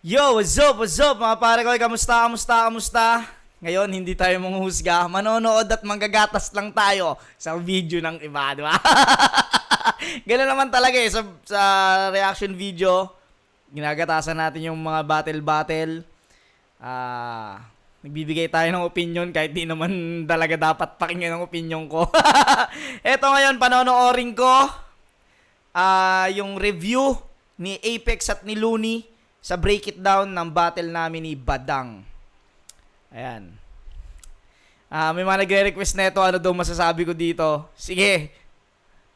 Yo, what's up mga pare ko? Kamusta? Ngayon, hindi tayo manghuhusga. Manonood at manggagatas lang tayo sa video ng iba, di ba? Ganun naman talaga eh. Sa reaction video, ginagatasan natin yung mga battle. Nagbibigay tayo ng opinion kahit di naman talaga dapat pakinggan ang opinion ko. Eto ngayon, panonoorin ko yung review ni Apex at ni Looney sa break it down ng battle namin ni Badang. Ayan. May mga nagre-request na ito, ano daw masasabi ko dito. Sige,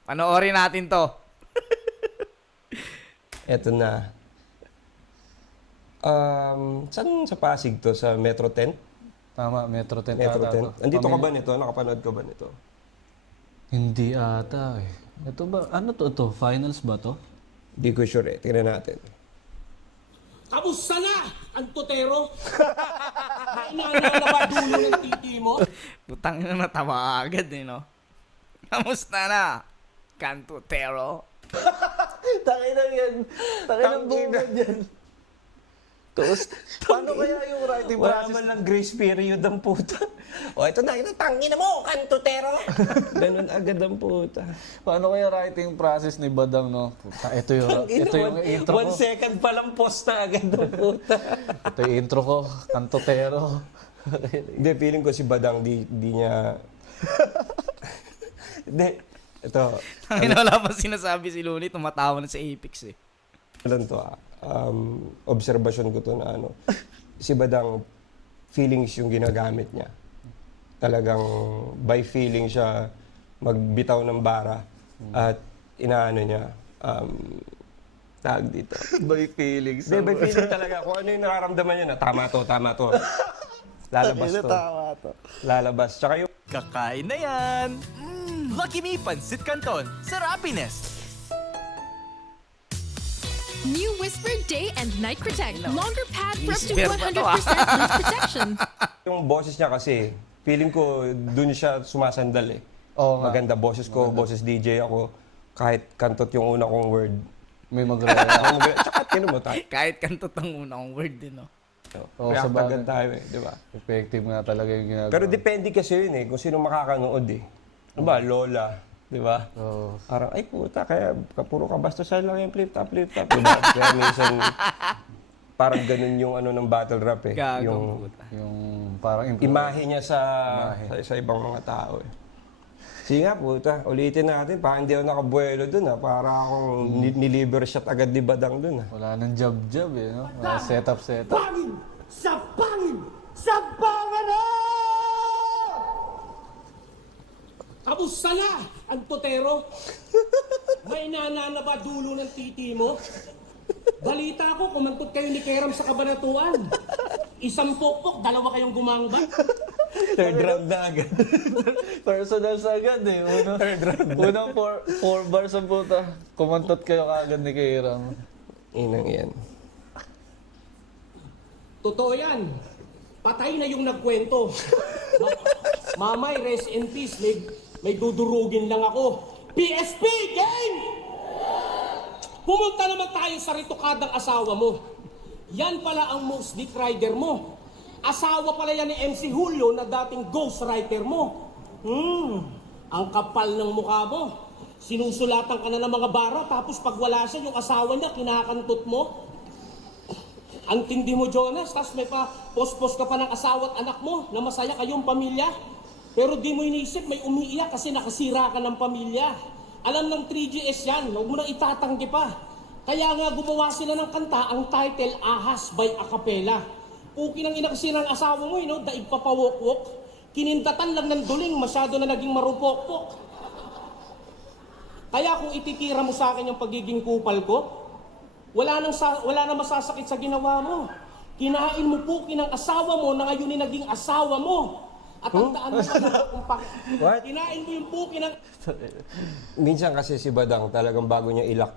panoorin natin to. Eto na. Saan sa Pasig to? Sa Metro 10? Tama, Metro 10 Metro ata 10. Andito ka ba nito? Nakapanood ka ba nito? Hindi ata eh. Ito ba? Ano to? Ito? Finals ba to? Hindi ko sure eh. Tingnan natin. Kamusta na ang totero? May nananaba dulo ng titi mo? Putang ina, natawa agad eh, no? Kamusta na? Kantutero? Takinang yan. Takinang bungad yan. Paano kaya yung writing Wala process? man lang grace period ang puta. O ito na, tangin na mo, kantutero. Ganun agad ang puta. Paano kaya writing process ni Badang, no? Puta, ito yung intro ko. 1 second pa lang post na agad ang puta. Ito yung intro ko. Kantotero. Hindi, feeling ko si Badang di niya... Hindi, ito. Ang wala pa sinasabi si Looney, tumatawa na sa Apex eh. Alam to observation ko to na si Badang feelings yung ginagamit niya. Talagang by feeling siya magbitaw ng bara at inaano niya, tag dito. By feelings. Hindi, by feeling talaga. Kung ano yung nararamdaman niya na tama to. Lalabas to. Lalabas. Tsaka yung Kakain na yan! Lucky Me Pansit Canton sa Happiness! New Whisper Day and Night Protect. Longer pad for up to Whisper pa 100% to, leak protection. yung boses niya kasi, feeling ko dun siya sumasandal eh. Oo nga. Maganda boses ko, boses DJ ako. Kahit kantot yung una kong word. May Tsaka tinan mo tayo. Kahit kantot ang unang word din, no? Oo, Kaya sa bagay. agad tayo eh, di ba? Effective nga talaga yung ginagawa. Pero depende kasi yun eh, kung sino makakanood eh. Ano ba, Lola, di ba? Oo. Parang, ay puta, kaya puro kabastusan lang yung flip-top, di ba? Kaya minsan, parang ganun yung ng battle rap eh. Gagong Yung puta. Yung parang imahe niya sa ibang mga tao eh. Sige nga puta, ulitin natin, parang hindi ako nakabuelo dun ah. Para akong niliver shot agad ni Badang dun ah. wala nang jab-jab eh, no? Setup. Pangin! Sa pangin! Sa pangano! Kamusta na ang totero? May nananaba dulo ng titi mo? Balita ko, kumantot kayo ni Keram sa Kabanatuan. Isang pokpok, dalawa kayong gumangba. Third round na agad. Personal sa agad eh. Unang four bars ang puta. Kumantot kayo kaagad ni Kairam. Inang yan. Totoo yan. Patay na yung nagkwento. Mamay, rest in peace. May dudurugin lang ako. PSP, gang! Pumunta naman tayo sa ritokadang asawa mo. Yan pala ang most dick rider mo. Asawa pala yan ni MC Julio na dating ghostwriter mo. Ang kapal ng mukha mo. Sinusulatan ka na ng mga bara tapos pag wala siya, yung asawa niya, kinakantot mo. Ang tindi mo, Jonas, tapos may pa post-post ka pa ng asawa at anak mo na masaya kayong pamilya. Pero di mo inisip, may umiiyak kasi nakasira ka ng pamilya. Alam ng 3GS yan, huwag mo nang itatanggi pa. Kaya nga gumawa sila ng kanta, ang title, Ahas by Acapella. Puki ng ina kasi ng asawa mo, daig papawok-wok. Kinindatan lang ng duling, masyado na naging marupok-pok. Kaya kung ititira mo sa akin yung pagiging kupal ko, wala na masasakit sa ginawa mo. Kinain mo po ng asawa mo na ngayon naging asawa mo. At ang daan mo kung What? kinain mo yung puki ng... Minsan kasi si Badang talagang bago niya ilak.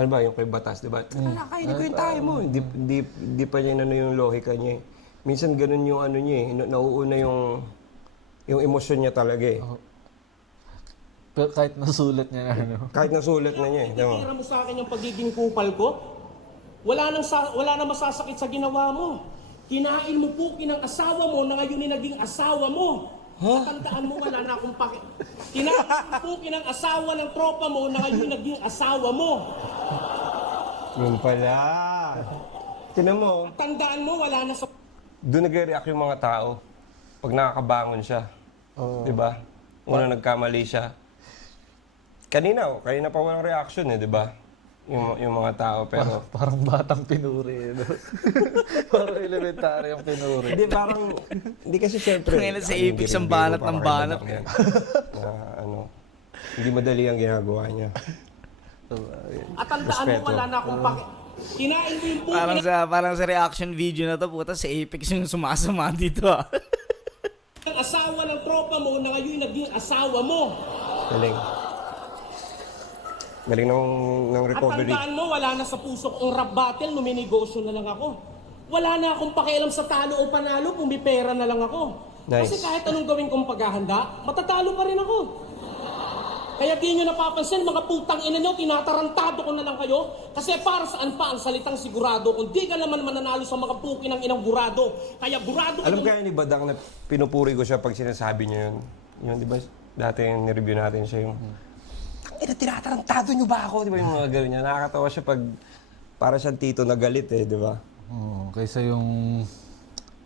Ano ba yung kay Batas, di ba? Nakakainin ko yung tayo mo. Hindi pa niya yung lohika niya eh. Minsan ganun yung niya eh. Nauuna yung emosyon niya talaga eh. Pero kahit nasulat niya na ano. Kahit nasulat na niya eh. Di ba? Ititira mo sa akin yung pagiging kupal ko? Wala nang masasakit sa ginawa mo. Kinain mo po kinang asawa mo na ngayon ay naging asawa mo. Tandaan mo, wala na akong paki... Kinain mo po kinang asawa ng tropa mo na ngayon ay naging asawa mo. Yun pala. Tinan mo, Tandaan mo, wala na sa... doon nagre-react yung mga tao pag nakakabangon siya. Oo. Di ba? Una nagkamali siya. Kanina pa walang reaction di ba? Yung mga tao, pero... Parang batang pinuri. No? Parang elementary ang pinuri. Hindi, parang... Hindi kasi siyempre... Ngayon sa Apex ang banat ng banat. Hindi madali ang ginagawa niya. At tandaan mo, wala na akong paki... Kinain mo yung po Parang sa reaction video na to, puta, si Apex yung sumasama dito ah. ng asawa ng tropa mo na ngayon ay naging asawa mo. Galing. Galing ng At recovery. tandaan mo, wala na sa puso kong rap battle, numinegosyo na lang ako. Wala na akong pakialam sa talo o panalo, kung may pera na lang ako. Nice. Kasi kahit anong gawin kong paghahanda, matatalo pa rin ako. Kaya di nyo napapansin, mga putang ina nyo, tinatarantado ko na lang kayo. Kasi para saan pa ang salitang sigurado kung di ka naman mananalo sa mga puki ng inang burado. Kaya burado Alam kaya ni Badang na pinupuri ko siya pag sinasabi niya yun. Yun, di ba? Dati ni-review natin siya yung... tinatarantado niyo ba ako? Di ba yung mga gano'n niya? Nakakatawa siya pag para siyang tito na galit di ba? Oo, kaysa yung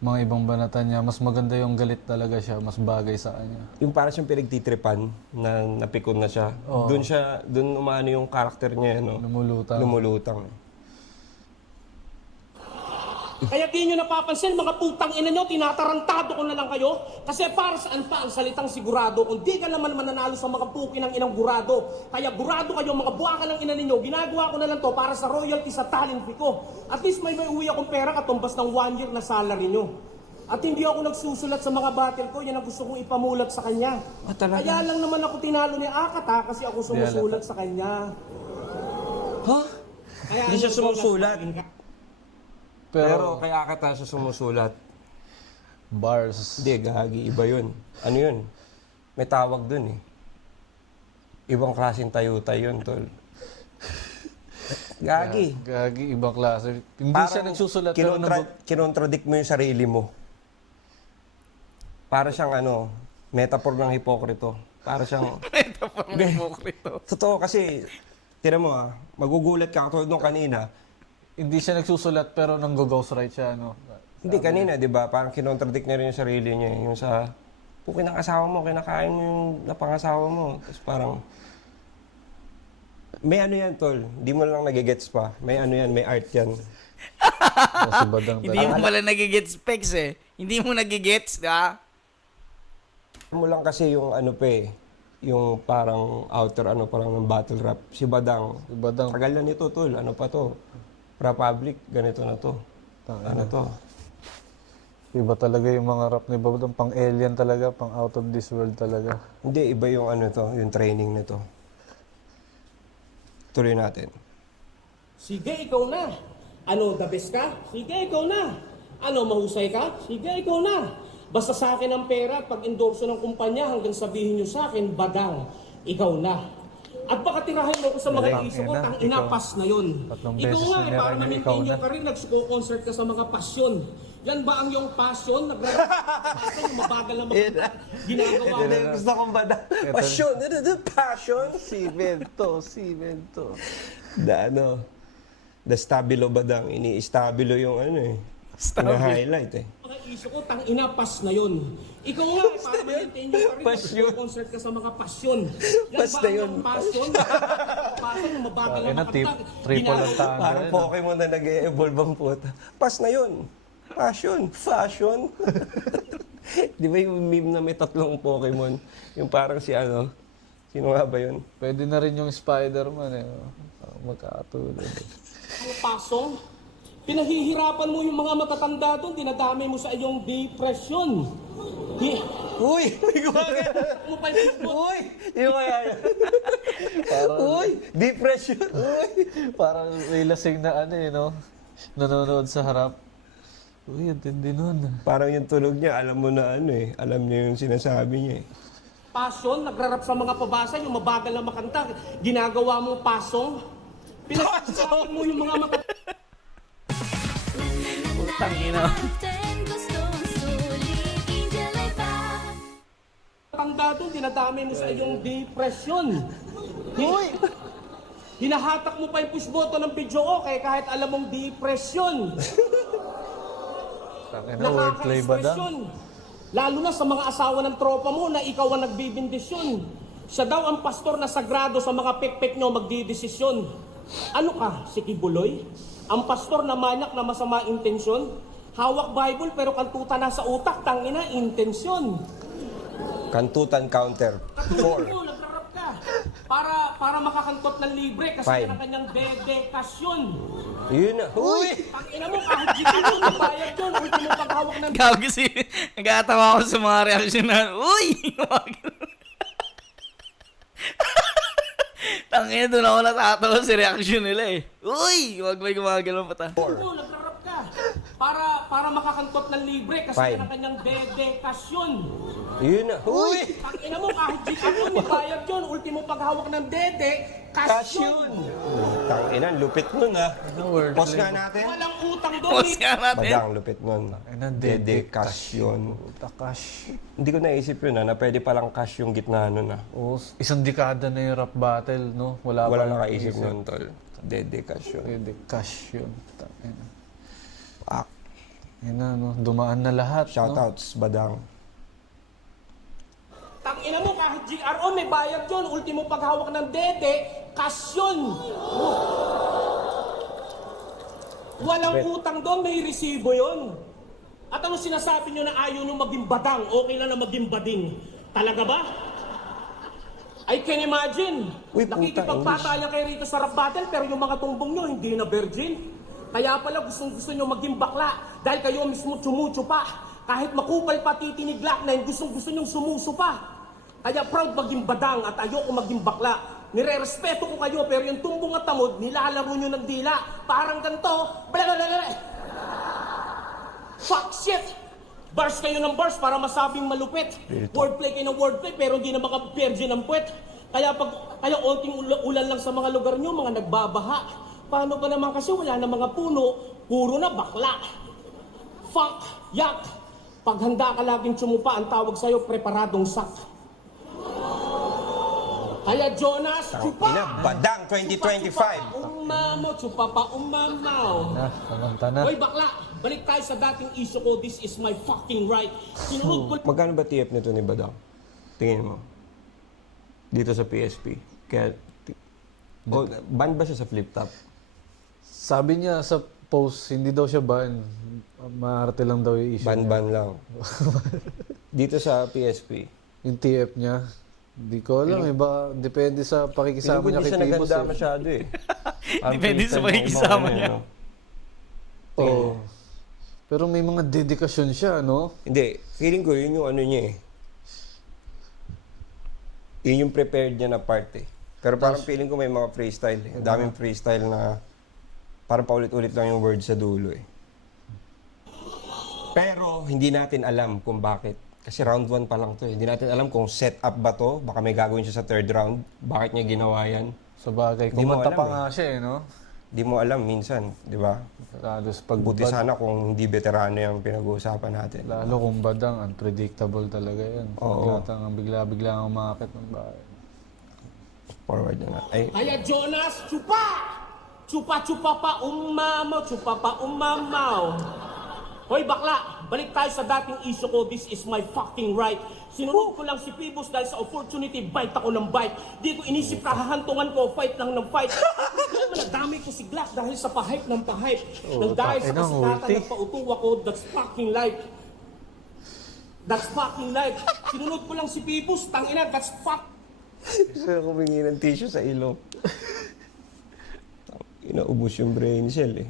mga ibang banatan niya, mas maganda yung galit talaga siya, mas bagay sa kanya. Yung para siyang pinagtitripan na napikon na siya. Oo. Doon umano yung karakter niya, no? Lumulutang. Lumulutang. Kaya di nyo napapansin, mga putang ina nyo, tinatarantado ko na lang kayo. Kasi para saan pa ang salitang sigurado kung di ka naman mananalo sa mga puki ng inang burado. Kaya burado kayo, mga buwaka ng ina ninyo, ginagawa ko na lang to para sa royalty sa talent fee ko. At least may uwi akong pera katumbas ng 1 year na salary nyo. At hindi ako nagsusulat sa mga battle ko, yan ang gusto kong ipamulat sa kanya. Talaga? Kaya lang naman ako tinalo ni Akat kasi ako sumusulat sa kanya. Huh? Kaya Hindi siya ano, sumusulat. Pero Pero, kaya Akata siya sumusulat. bars. Hindi, gagi. Iba yun. Ano yun? May tawag dun Ibang klaseng tayutay yun, tol. Gagi. Gagi, ibang klase. Hindi siya nagsusulat pero kinontradict mo yung sarili mo. Para siyang metaphor ng hipokrito. Para siyang... Totoo kasi, tira mo magugulat ka katulad nung kanina. hindi siya nagsusulat pero nang-go-ghostwrite siya, no? Hindi, kanina, di ba? Parang kinontradict niya rin yung sarili niya. Yung sa, kung kinakasawa mo, kinakain mo yung napangasawa mo. Tapos parang, may yan, tol. Hindi mo lang nagigets pa. May yan, may art yan. Kasi badang Hindi mo pala nagigets specs eh. Hindi mo nagigets, di ba? Mo lang kasi yung yung parang outer parang ng battle rap. Si Badang. Badang. Tagal na nito, tol. Ano pa to? Republic, ganito na to. Ano to? Iba talaga yung mga rap ni Badang. Pang-alien talaga, pang out of this world talaga. Hindi, iba yung yung training na to. Tuloy natin. Sige, ikaw na. Ano, the best ka? Sige, ikaw na. Ano, mahusay ka? Sige, ikaw na. Basta sa akin ang pera at pag-endorso ng kumpanya hanggang sabihin nyo sa akin, Badang, ikaw na. At baka tirahin mo ko sa mga Tangina, iso ko, ikaw. inapas na yun. Tatlong Ikaw beses nga, na para nirahin yung ikaw ma-maintain na. yung career, nagsuko-concert ka sa mga pasyon. Yan ba ang iyong passion? Nagre-passion, mabagal na ginagawa mo. Gusto kong Badang. Passion! Passion! Cemento. The stabilo Badang. Ini-stabilo yung highlight Mga iso ko, inapas na yun. Ikaw nga, para ma-maintain yung career, nagsuko-concert ka sa mga pasyon. Yan Pas ba na ang yun. iyong passion? Passion, mabagal Bakit na na triple ang tanda. Parang Pokemon na nag-e-evolve ang puta. Pas na yun. Passion. Fashion. Di ba yung meme na may 3 Pokemon? Yung parang sino nga ba yun? Pwede na rin yung Spider-Man eh. Magkakatulad. Ang pasong, pinahihirapan mo yung mga matatanda doon, dinadamay mo sa iyong depression. Uy! May gumagano! Mo pa yung Facebook. Uy! Yung kaya yan. Uy! Depression! Uy! Parang may lasing na no? Nanonood sa harap. Uy, ang tindi nun. Parang yung tulog niya, alam mo na alam niya yung sinasabi niya Passion, nagrarap sa mga pabasa, yung mabagal na makanta, ginagawa mong pasong. Pinahihirapan mo yung mga matatanda. Tangina. Tanda doon, dinadami mo sa iyong depression. Uy! Hinahatak mo pa yung push button ng video okay kahit alam mong depression. Tangina, wordplay ba da? Nakaka-expression. Lalo na sa mga asawa ng tropa mo na ikaw ang nagbibindisyon. Siya daw ang pastor na sagrado sa mga pekpek nyo magdidesisyon. Ano ka, si Kibuloy? Ang pastor na manyak na masama intensyon? Hawak Bible pero kantuta na sa utak, tangina, intensyon. Kantutan counter. 4. Nagrarap ka. Para makakantot ng libre kasi Five. yan ang kanyang dedikasyon. Yun na. Uy! Tangina mo, kahit gito mo, bayad yun. Ultimo paghawak ng Gago kasi nagkatawa ako sa mga reaksyon na, uy! Tangina, doon ako natatawa sa reaksyon nila eh. Uy! Huwag may gumagalaw pa ta. nagrarap ka. Para makakantot ng libre kasi Five. yan ang kanyang dedikasyon. Yun na. Uy! Tangina mo, kahit gito mo, may bayad yun. Ultimo paghawak ng dedikasyon. Tangina, lupit nun ah. wordplay Pause nga ba? natin. Walang utang doon. Pause nga natin. Badang, lupit nun. Tangina, Dedikasyon. Takash. Hindi ko naisip yun na pwede palang cash yung gitna nun ah. Oh, isang dekada na yung rap battle, no? Wala Wala pa nakaisip nun, tol. Dedikasyon. Dedikasyon. Tangina. Ah, Yun na, no? Dumaan na lahat, no? shoutouts, Badang. Tangina mo, kahit GRO may bayad yun. Ultimo paghawak ng dedikasyon. Walang utang doon, may resibo yun. At ano sinasabi nyo na ayaw nyo maging badang, okay lang na maging bading. Talaga ba? I can imagine. Uy, puta, Nakikipagpatayan kayo rito sa rap battle pero yung mga tumbong nyo hindi na virgin. Kaya pala gusto nyo maging bakla dahil kayo mismo tsumutsu pa. Kahit makupal pa titiniglak na yung gusto nyong sumuso pa. Kaya proud maging badang at ayoko maging bakla. Nire-respeto ko kayo pero yung tumbong at tamod nilalaro nyo ng dila. Parang ganito. Blablabla. Fuck shit! Bars kayo ng bars para masabing malupit. Wordplay kayo ng wordplay pero hindi na maka-virgin ang puwet. Kaya onting ulan lang sa mga lugar nyo, mga nagbabaha. Paano pa naman kasi wala na mga puno, puro na bakla. Fuck, yak. Pag handa ka laging tsumupa, ang tawag sa'yo, preparadong sak. Kaya Jonas, chupa! Ina, Badang 2025. Umamo, chupa pa umamaw. Na, kamanta na. Hoy bakla, balik tayo sa dating issue ko, this is my fucking right. Sinunod ko Magkano ba TF nito ni Badang? Tingin mo. Dito sa PSP. Kaya, ban ba siya sa flip top? Sabi niya sa post, hindi daw siya ban. Maarte lang daw yung issue niya. Ban lang. Dito sa PSP. Yung TF niya. Hindi ko alam, iba, depende sa pakikisama Hindi niya siya kay Pibos. naganda masyado eh. Depende sa pakikisama niya. Oo. Pero may mga dedikasyon siya, no? Hindi, feeling ko yun yung ano niya eh. Yun yung prepared niya na part eh. Pero parang feeling ko may mga freestyle eh. Ang daming freestyle na parang paulit-ulit lang yung word sa dulo eh. Pero hindi natin alam kung bakit. Kasi round 1 pa lang to eh. Hindi natin alam kung set up ba to. Baka may gagawin siya sa third round. Bakit niya ginawa yan? Sa bagay, Di mo kumanta alam pa eh. nga siya, no? Di mo alam minsan, di ba? Lalo sa pag Buti sana kung hindi veterano yung pinag-uusapan natin. Lalo kung badang, unpredictable talaga yan. Oo. Bigla-bigla ang umakit ng bahay. Forward na na. Ay, Kaya Jonas, chupa! Chupa-chupa pa umamaw, chupa pa umamaw. Hoy bakla, balik tayo sa dating issue ko, this is my fucking right. Sinunod ko lang si Pibos dahil sa opportunity, bite ako ng bite. Di ko inisip kahahantungan ko, fight lang ng fight. Nadami ko si Glock dahil sa pahype ng pahype. Nang dahil sa tayo na, kasikatan, ulti. nagpauto ako, that's fucking life. That's fucking life. Sinunod ko lang si Pibos, tangina, that's fuck. gusto ko humingi ng tissue sa ilong. Inaubos yung brain cell eh.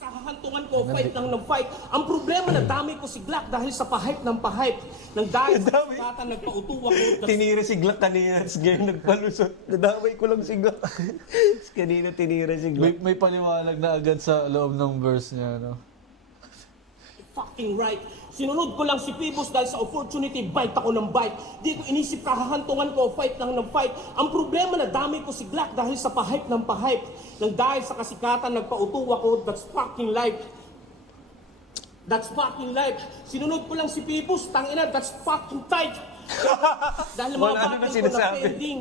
Kahahantungan ko, fight lang ng fight. Ang problema, nadami ko si Glock dahil sa pahype ng pahype. Nang dahil sa kasikatan, nagpauto ako, that's Tinira si Glock kanina, tapos ngayon nagpalusot. Nadamay ko lang si Glock. Tapos kanina tinira si Glock. May paliwanag na agad sa loob ng verse niya, no? fucking right. Sinunod ko lang si Pibos dahil sa opportunity, bite ako ng bite. Di ko inisip kahahantungan ko, fight lang ng fight. Ang problema, nadami ko si Glock dahil sa pahype ng pahype. Nang dahil sa kasikatan, nagpauto ako, that's fucking life. That's fucking life. Sinunod ko lang si Pipus, tangina, that's fucking tight. Dahil mga Wala na battle ko na sinasabi. pending.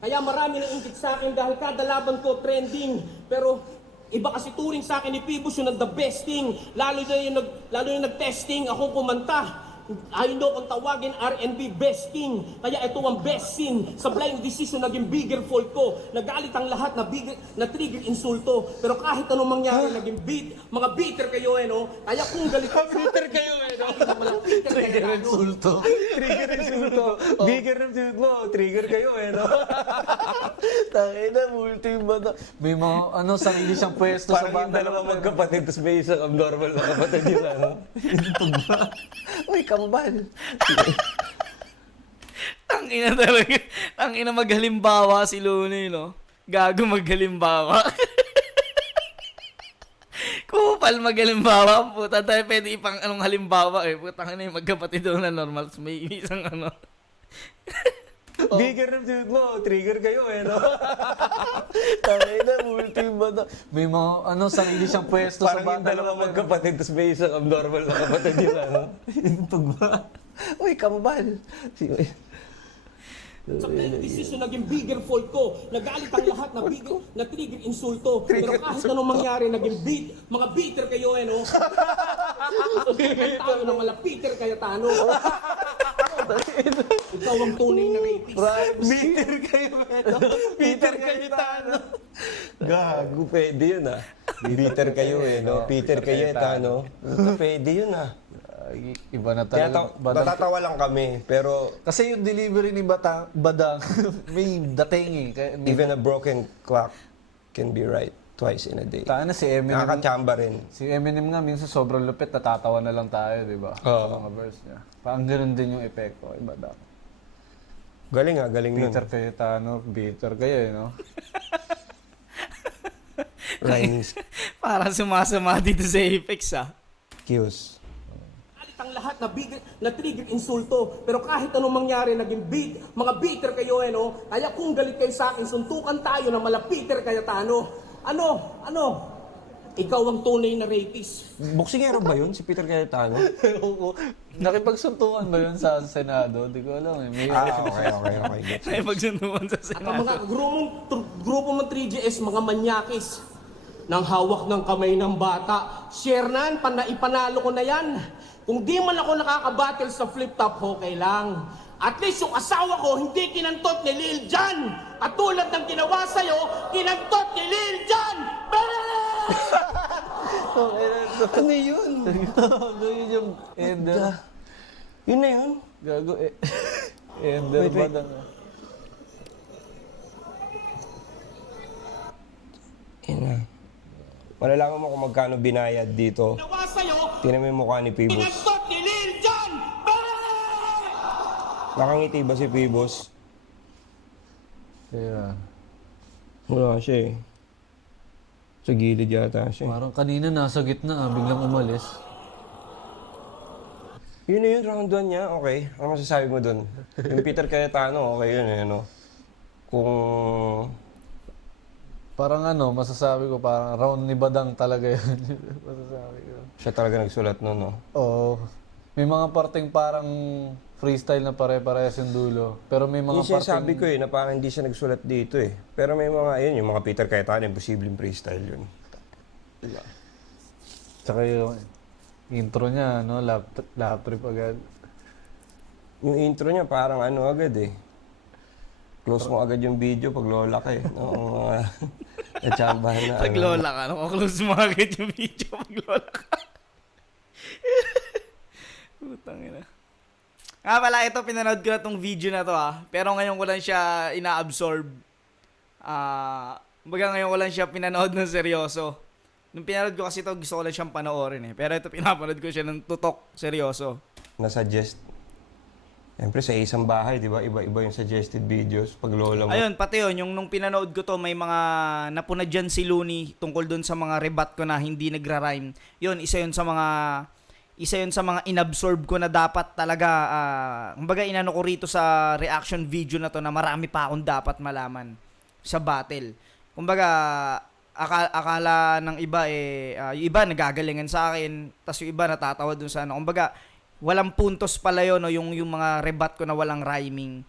Kaya marami nang ingit sa akin dahil kada laban ko trending. Pero iba kasi turing sa akin ni Pipus yung the best thing. Lalo yung nag-testing, ako kumanta. Ayaw daw kung tawagin R&B best king. Kaya ito ang best scene. Sa blind decision naging bigger fault ko. Nagalit ang lahat na trigger insulto. Pero kahit anong mangyari naging beat. Mga bitter kayo no. Kaya kung galit bitter kayo no. Trigger insulto. Trigger insulto. Bigger ng suit mo. Trigger kayo no? Tangina, multi ba na? May mga sarili siyang pwesto sa Parang yung banda. dalawa magkapatid, tapos may isang abnormal na kapatid yun, ano? Uy, kambal. Tangina talaga. Tangina maghalimbawa si Looney, no? Gago maghalimbawa. Kupal maghalimbawa. Puta tayo pwede ipang anong halimbawa eh. Putang ina yung magkapatid daw na normal. May isang ano. Bigger ng suit mo. Trigger kayo, no? Tangina, multi ba na? May mga sarili siyang pwesto sa Parang yung banda. dalawa magkapatid, tapos may isang abnormal na kapatid yun, ano? Uy, kambal. Sa blind decision naging bigger fault ko. Nagalit ang lahat na trigger insulto. Pero kahit anong mangyari naging beat. Mga bitter kayo no. Tayo na malapiter kaya tano. Ikaw ang tunay na rapist. Bitter kayo, no? Peter Cayetano. Gago, pwede yun, ah. Bitter kayo, no? Peter Cayetano. Pwede yun, ah. Iba na Kaya talaga. natatawa lang kami, pero Kasi yung delivery ni Badang, may dating eh. Kaya, even a broken clock can be right twice in a day. Tayo na si Eminem. Nakakachamba rin. Si Eminem nga, minsan sobrang lupit, natatawa na lang tayo, di ba? Oo. Sa mga verse niya. Parang ganoon din yung epekto kay Badang. Galing, ah. Galing nun. Bitter kayo, Tano. Bitter kayo, no? Rhyming Parang sumasama dito sa Apex, ah. skills. Galit ang lahat na trigger insulto. Pero kahit anong mangyari naging beat. Mga bitter kayo no. Kaya kung galit kayo sa akin, suntukan tayo na malapiter kaya tano. Ano? Ikaw ang tunay na rapist. Boksingero ba yun? Si Peter Cayetano? Oo. Nakipagsuntukan ba yun sa Senado? Di ko alam eh. May Okay. Gets. May pagsunduan sa At ang mga grupo mong 3GS, mga manyakis, nang hawak ng kamay ng bata. Shernan, ipanalo ko na yan. Kung di man ako nakakabattle sa flip-top, okay lang. At least yung asawa ko, hindi kinantot ni Lil Jon. At tulad ng ginawa sa'yo, kinantot ni Lil Jon! Ano yun? Ano yun yung Ender? Yun na yun? Gago eh. Ender Wait. Badang. Yan na. Malalaman mo kung magkano binayad dito. Ginawa sa'yo, Tingnan mo yung mukha ni Pibos. kinantot ni Lil Jon! Nakangiti ba si Pibos? Kaya, Wala siya eh. Sa gilid yata siya. parang kanina nasa gitna biglang umalis. Yun na yun, round 1 niya, okay. Ano masasabi mo dun? Yung Peter Cayetano, okay yun eh, no? Kung... Parang masasabi ko parang round ni Badang talaga yun. Masasabi ko. Siya talaga nagsulat nun, no? Oo. May mga parteng parang freestyle na pare-parehas yung dulo. Pero may mga Yung sinasabi ko eh, na parang hindi siya nagsulat dito eh. Pero may mga, yun, yung mga Peter Cayetano, imposibleng freestyle yun. Tsaka yung intro niya, lap trip agad. Yung intro niya parang agad eh. Close mo agad yung video pag lola ka eh. No, mga natsambahan na. Pag lola ka, close mo agad yung video pag lola ka. Putang ina. Nga pala, ito pinanood ko na tong video na to pero ngayon ko lang siya ina-absorb. Baga ngayon ko lang siya pinanood ng seryoso. Nung pinanood ko kasi ito, gusto ko lang siyang panoorin eh. Pero ito pinapanood ko siya ng tutok, seryoso. Na-suggest. Siyempre sa isang bahay, di ba? Iba-iba yung suggested videos pag lola mo. Ayun, pati yun, yung nung pinanood ko to, may mga napuna dyan si Looney tungkol dun sa mga rebat ko na hindi nagra-rhyme. Yun, isa yun sa mga inabsorb ko na dapat talaga, kumbaga inano ko rito sa reaction video na to na marami pa akong dapat malaman sa battle. Kumbaga, akala ng iba yung iba nagagalingan sa akin, tas yung iba natatawa dun sa ano. Kumbaga, walang puntos pala yun, no, yung mga rebat ko na walang rhyming.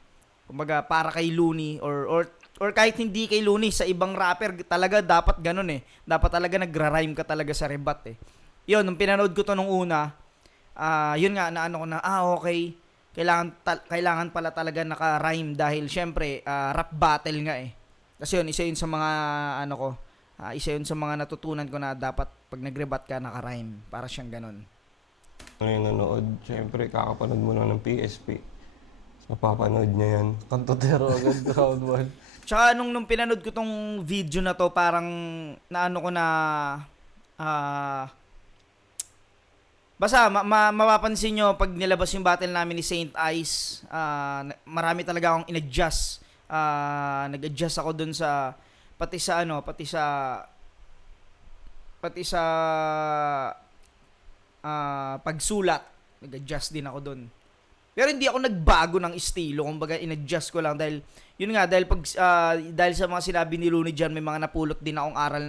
Kumbaga, para kay Looney or kahit hindi kay Looney, sa ibang rapper talaga dapat ganun eh. Dapat talaga nagra-rhyme ka talaga sa rebat eh. Yun, nung pinanood ko to nung una, yun nga, naano ko na, okay, kailangan pala talaga naka-rhyme dahil syempre, rap battle nga eh. Kasi yun, isa yun sa mga, isa yun sa mga natutunan ko na dapat pag nag-rebat ka, naka-rhyme. Para siyang ganun. Ano yung nanood, syempre kakapanood mo lang ng PSP. So, mapapanood niya yan. Kantotero agad, round 1. Tsaka nung pinanood ko tong video na to, parang naano ko na basta mapapansin nyo pag nilabas yung battle namin ni Saint Ice, marami talaga akong in-adjust. Nag-adjust ako dun sa pati sa pagsulat. Nag-adjust din ako dun. Pero hindi ako nagbago ng estilo, kumbaga in-adjust ko lang dahil yun nga dahil sa mga sinabi ni Looney diyan, may mga napulot din akong aral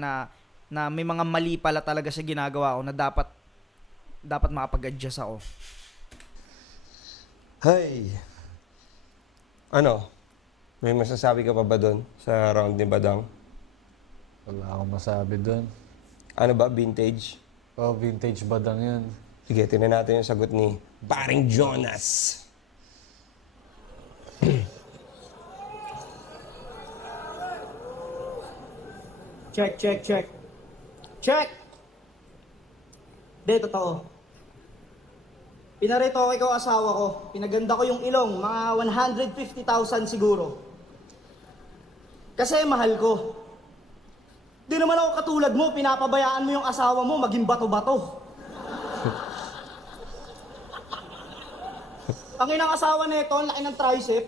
na may mga mali pala talaga sa ginagawa ko na dapat makapag-adjust ako. Hay! Ano? May masasabi ka pa ba doon sa round ni Badang? Wala akong masabi doon. Ano ba? Vintage? Oh, vintage badang yan. Sige, tinan natin yung sagot ni Paring Jonas. Check, check, check. Check! Hindi, totoo. Pinarito ko ikaw asawa ko. Pinaganda ko yung ilong, mga 150,000 siguro. Kasi mahal ko. Di naman ako katulad mo, pinapabayaan mo yung asawa mo maging bato-bato. Ang inang asawa nito, ang laki ng tricep.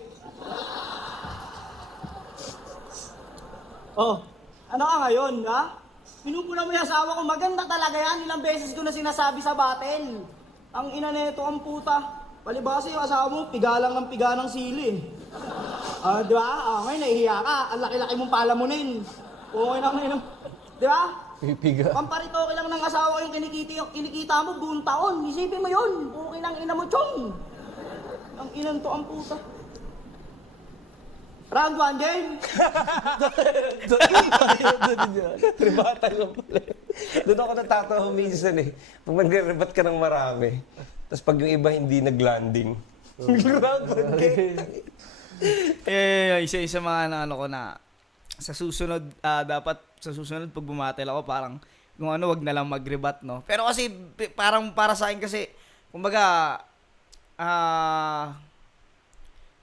Oh, ano ka ngayon, ha? Pinupuna mo yung asawa ko, maganda talaga yan. Ilang beses ko na sinasabi sa battle. Ang ina nito, ang puta. Palibasa yung asawa mo, piga lang ng piga ng sili. Di ba? Ngayon, nahihiya ka. Ang laki-laki mong palamunin. Okay na ngayon. Di ba? Pipiga. Pamparitoke lang ng asawa ko yung kinikita mo buong taon. Isipin mo yun. Okay ng ina mo, chong. Ang inan to, ang puta. Round 1, game. Rebata lang pala. Doon ako natatawa minsan eh. Pag nagre-rebat ka ng marami, tapos pag yung iba hindi nag-landing. Round 1 game. Isa mga na ano ko na sa susunod, dapat sa susunod pag bumatel ako parang kung ano, wag na lang mag-rebat, no? Pero kasi parang para sa akin kasi kumbaga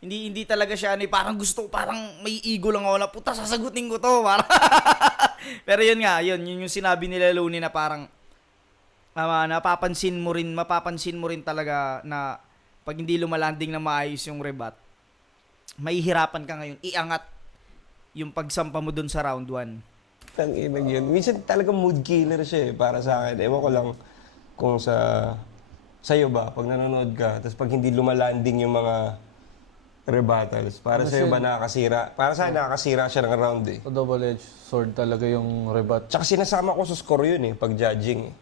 hindi talaga siya parang gusto, parang may ego lang ako na puta sasagutin ko to parang pero yun nga, yun yung sinabi nila Looney na parang mapapansin mo rin talaga na pag hindi lumalanding na maayos yung rebat, mahihirapan ka ngayon iangat yung pagsampa mo dun sa round 1. Ang inang yun. Minsan talagang mood killer siya eh, para sa akin. Ewan ko lang kung sa'yo ba, pag nanonood ka, tapos pag hindi lumalanding yung mga rebattles, para sa'yo ba nakakasira? Para sa akin nakakasira siya ng round eh. Double-edged sword talaga yung rebat. Tsaka sinasama ko sa score yun eh, pag judging eh.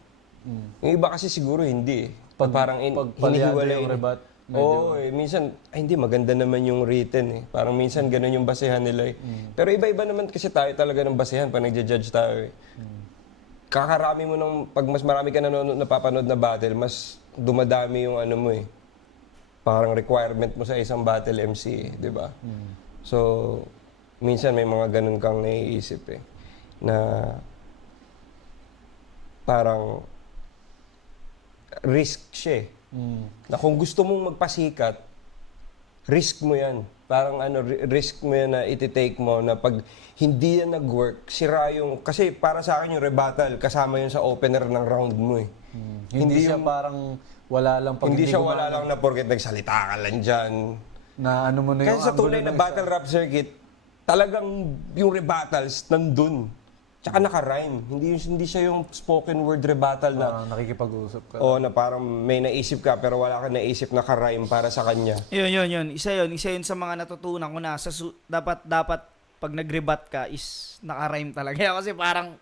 Yung iba kasi siguro hindi eh. Parang hinihiwalay yung rebat. Oo, minsan, hindi, maganda naman yung written eh. Parang minsan ganun yung basehan nila eh. Pero iba-iba naman kasi tayo talaga ng basehan pag nagja-judge tayo eh. Kakarami mo pag mas marami ka napapanood na battle, mas dumadami yung ano mo eh. Parang requirement mo sa isang battle MC eh, di ba? So, minsan may mga ganun kang naiisip eh. Na parang risk siya eh. Na kung gusto mong magpasikat, risk mo yan. Parang risk mo yan na iti-take mo na pag hindi yan nag-work, sira yung... Kasi para sa akin yung rebuttal, kasama yun sa opener ng round mo eh. Hindi siya parang wala lang pag Hindi siya wala lang na porket nagsalita ka lang dyan. na ano mo na yung Kasi sa tunay na angulo ng battle rap circuit, talagang yung rebuttals nandun. Tsaka naka-rhyme. Hindi siya yung spoken word rebuttal na nakikipag-usap ka. na parang may naisip ka pero wala ka naisip na ka-rhyme para sa kanya. Yun. Isa yun sa mga natutunan ko na dapat pag nag-rebut ka is naka-rhyme talaga. Kasi parang,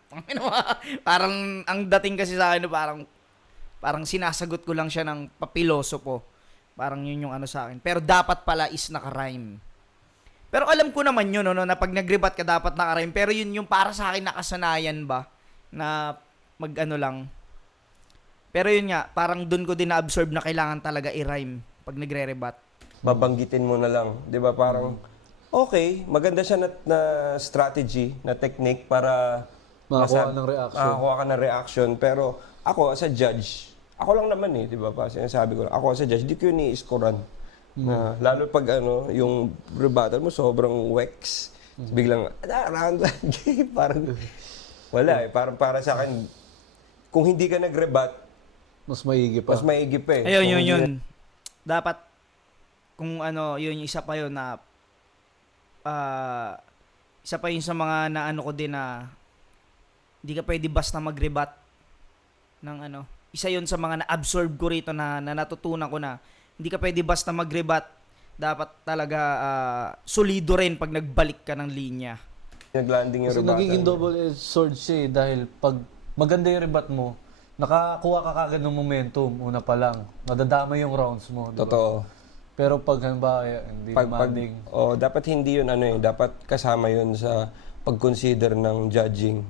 parang ang dating kasi sa akin, parang sinasagot ko lang siya ng papilosopo. Parang yun yung ano sa akin. Pero dapat pala is naka-rhyme. Pero alam ko naman yun, no, na pag nag-rebut ka dapat naka-rhyme. Pero yun yung para sa akin nakasanayan ba, na mag-ano lang. Pero yun nga, parang dun ko din na-absorb na kailangan talaga i-rhyme pag nagre-rebut. Babanggitin mo na lang. Di ba parang, okay, maganda siya na strategy, na technique para Makakuha ng reaction. Makakuha ka ng reaction. Pero ako, as a judge, ako lang naman di ba pa, sinasabi ko lang, ako as a judge, di ko yun i-scorean. Na, lalo pag yung rebuttal mo sobrang wex. Biglang, round one game. Parang, wala para sa akin, kung hindi ka nag-rebut, Mas maigi pa. mas maigi pa eh. Ayun, Kung hindi yun. Dapat, kung ano, yun, isa pa yun na, isa pa yun sa mga naano ko din na, hindi ka pwede basta mag-rebut ng ano. Isa yun sa mga na-absorb ko rito na natutunan ko na, hindi ka pwede basta mag-rebut. Dapat talaga solido rin pag nagbalik ka ng linya. naglanding yung Kasi rebuttal. nagiging double-edged sword siya dahil pag maganda yung rebut mo, nakakuha ka kagad ng momentum una pa lang. Nadadama yung rounds mo. Diba? Totoo. Pero pag halimbawa, hindi demanding. Dapat hindi yun dapat kasama yun sa pag-consider ng judging.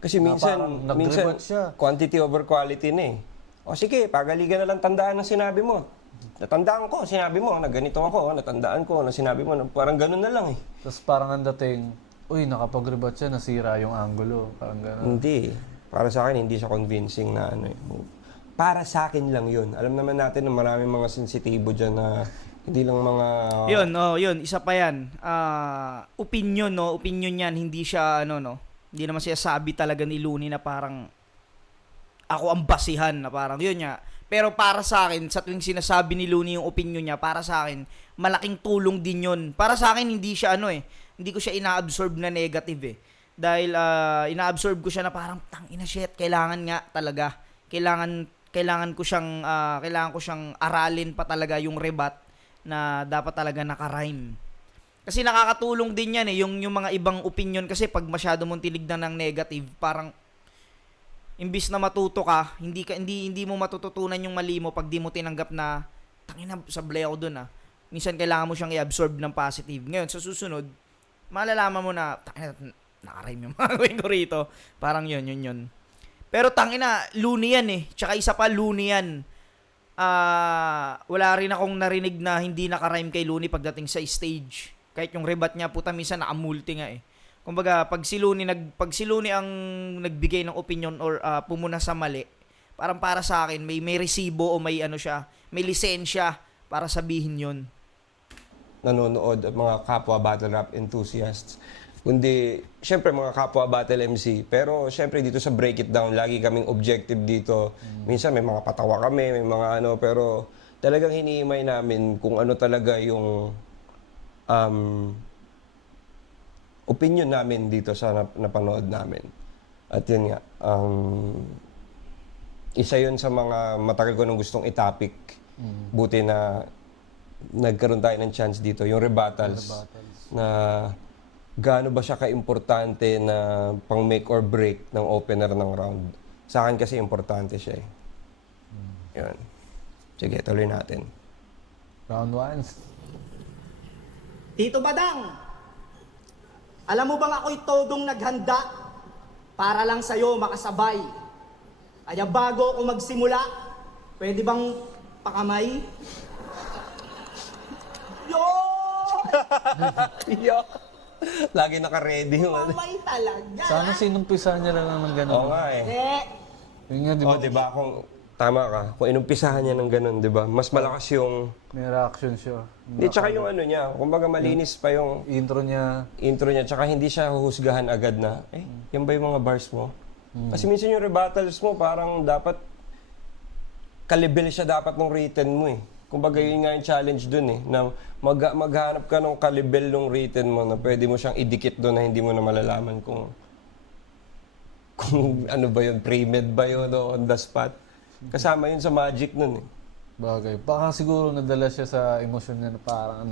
Kasi minsan parang nag-rebut siya. quantity over quality na eh. O sige, pagaligan na lang tandaan ng sinabi mo. Natandaan ko, sinabi mo, na ganito ako, natandaan ko, na sinabi mo, parang ganun na lang eh. Tapos parang ang dating, uy, nakapag-rebut siya, nasira yung angulo. Parang gano'n. Hindi. Para sa akin, hindi siya convincing na move. Para sa akin lang yun. Alam naman natin na maraming mga sensitibo dyan na hindi lang mga... Yun, isa pa yan. Opinion, no? Opinion yan, hindi siya, hindi naman siya sabi talaga ni Looney na parang ako ang basihan na parang yun nga. Pero para sa akin, sa tuwing sinasabi ni Looney yung opinion niya, para sa akin, malaking tulong din yun. Para sa akin, hindi siya hindi ko siya ina-absorb na negative eh. Dahil ina-absorb ko siya na parang tangina shit, kailangan nga talaga. Kailangan ko siyang aralin pa talaga yung rebut na dapat talaga naka-rhyme. Kasi nakakatulong din yan eh, yung mga ibang opinion kasi pag masyado mong tinignan ng negative, parang imbis na matuto ka, hindi mo matututunan yung mali mo pag di mo tinanggap na tangina sablay ako dun ah. Minsan kailangan mo siyang i-absorb ng positive. Ngayon sa susunod, malalaman mo na tangina naka-rhyme yung mga gawin ko rito. Parang yun. Pero tangina, Looney yan eh. Tsaka isa pa, Looney yan. Wala rin akong narinig na hindi naka-rhyme kay Looney pagdating sa stage. Kahit yung rebut niya, puta, minsan nakamulti nga eh. Kumbaga, pag si Looney ang nagbigay ng opinion or pumuna sa mali, parang para sa akin, may resibo o may may lisensya para sabihin yun. Nanonood at mga kapwa battle rap enthusiasts. Kundi, syempre mga kapwa battle MC. Pero syempre dito sa Break It Down, lagi kaming objective dito. Minsan may mga patawa kami, may mga pero talagang hinihimay namin kung ano talaga yung opinion namin dito sa napanood namin. At yun nga, isa yun sa mga matagal ko nung gustong i-topic. Buti na nagkaroon tayo ng chance dito, yung rebuttals. Na gaano ba siya ka-importante na pang make or break ng opener ng round. Sa akin kasi importante siya eh. Yun. Sige, tuloy natin. Round 1. Tito Badang, alam mo bang ako'y todong naghanda para lang sa'yo makasabay? Kaya bago ako magsimula, pwede bang pakamay? Yo! Lagi naka-ready yung Pakamay talaga. Sana sinumpisahan niya lang ng gano'n. Oo nga eh. Eh, Yun nga, di ba? Diba? Tama ka. Kung inumpisahan niya ng ganun, diba? Mas malakas yung... May reaction siya. Hindi, tsaka yung niya. Kumbaga malinis pa yung Intro niya. intro niya. Tsaka hindi siya huhusgahan agad na, yan ba yung mga bars mo? Kasi minsan yung rebuttals mo, parang dapat kalibel siya dapat ng written mo eh. Kumbaga yun nga yung challenge dun eh, na maghanap ka ng kalibel ng written mo na pwede mo siyang idikit doon na hindi mo na malalaman kung ano ba yun, pre-med ba yun o on the spot. Kasama yun sa magic nun eh. Bagay. Baka siguro nadala siya sa emosyon niya na parang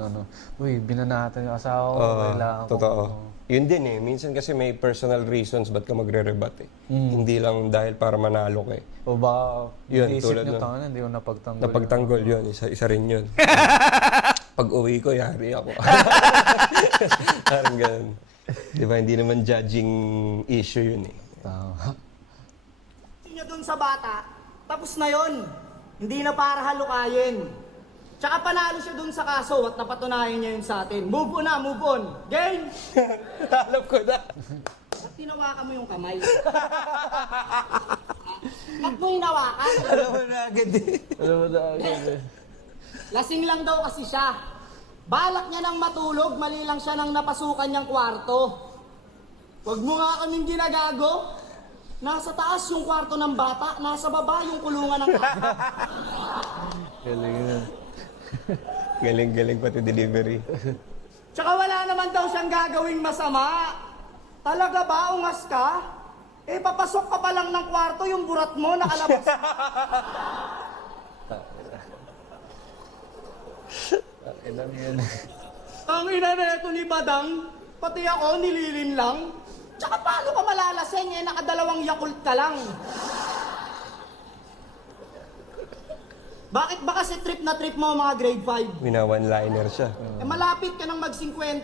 uy, binanatan yung asawa ko, Oo, kailangan ko. totoo. Yun din eh. Minsan kasi may personal reasons ba't ka magre-rebat eh. Hindi lang dahil para manalo ka eh. O baka, Yun, isip tulad niyo, nun. tangan, hindi ko napagtanggol. Napagtanggol yun. Isa rin yun. Pag uwi ko, yari ako. Parang ganun. Di ba? Hindi naman judging issue yun eh. Tama. Niya dun sa bata, tapos na yon. Hindi na para halukayin. Tsaka panalo siya dun sa kaso at napatunayan niya yun sa atin. Move on na, move on. Game! Alam ko na. Ba't tinawakan mo yung kamay? Ba't mo hinawakan? Alam mo na agad eh. Alam mo na agad eh. Lasing lang daw kasi siya. Balak niya nang matulog, mali lang siya nang napasukan niyang kwarto. Huwag mo nga kaming ginagago. Nasa taas yung kwarto ng bata, nasa baba yung kulungan ng bata. Galing yun. Galing-galing pati delivery. Tsaka wala naman daw siyang gagawing masama. Talaga ba, ungas ka? Eh, papasok ka pa lang ng kwarto, yung burat mo nakalabas. Ilan yan. Ang ina neto ni Badang, pati ako nililin lang. Tsaka paano ka malalaseng eh, nakadalawang Yakult ka lang? Bakit ba kasi trip na trip mo mga grade 5? Wina-one-liner siya. Eh malapit ka nang mag-50.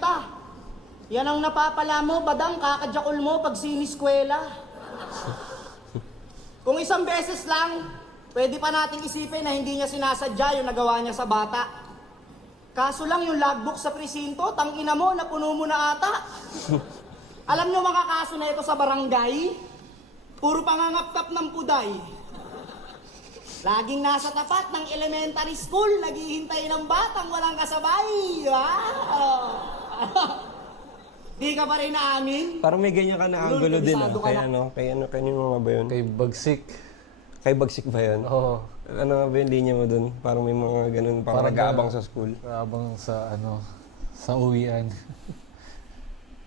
Yan ang napapala mo, Badang, kakajakol mo pag siniskwela. Kung isang beses lang, pwede pa nating isipin na hindi niya sinasadya yung nagawa niya sa bata. Kaso lang yung logbook sa presinto, tangina mo, napuno mo na ata. Alam niyo mga kaso na ito sa barangay? Puro pangangaptap ng puday. Laging nasa tapat ng elementary school, naghihintay ng batang walang kasabay. Wow! Di ka pa rin naamin? Parang may ganyan ka na angulo din ah. kabisado ka Kay na. ano, kay ano mga ba yun? Kay Bagsik. Kay Bagsik ba yun? Oo. Ano nga ba yung linya mo dun? Parang may mga ganun, parang Parang nag-aabang sa school. Habang sa sa uwian.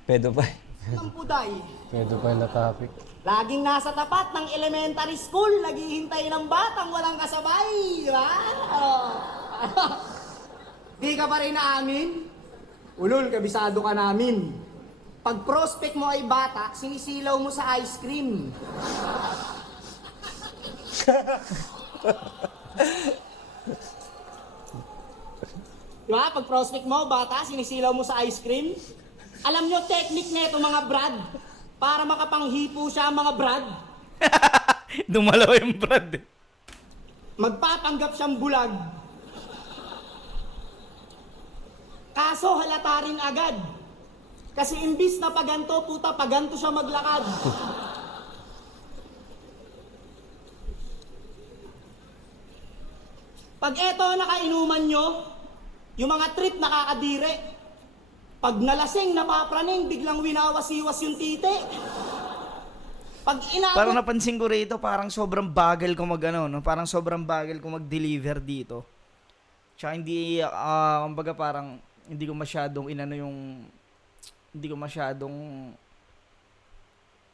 Pedo pa. Ng puday. Pwede pala topic. Laging nasa tapat ng elementary school, naghihintay ng batang walang kasabay. Wow! Di ka pa rin naamin? Ulol, kabisado ka namin. Pag prospect mo ay bata, sinisilaw mo sa ice cream. Diba? Pag prospect mo, bata, sinisilaw mo sa ice cream. Alam nyo, technique na ito mga brad. Para makapanghipo siya mga brad. Dumalaw yung Brad. Magpapanggap siyang bulag. Kaso halata rin agad. Kasi imbis na paganto, puta, paganto siya maglakad. Pag eto nakainuman nyo, yung mga trip nakakadire. Pag nalasing, napapraning, biglang winawasiwas yung titi. Pag Parang inabot, napansin ko rito, parang sobrang bagal ko no? Parang sobrang bagal ko mag-deliver dito. Tsaka hindi, kumbaga parang, hindi ko masyadong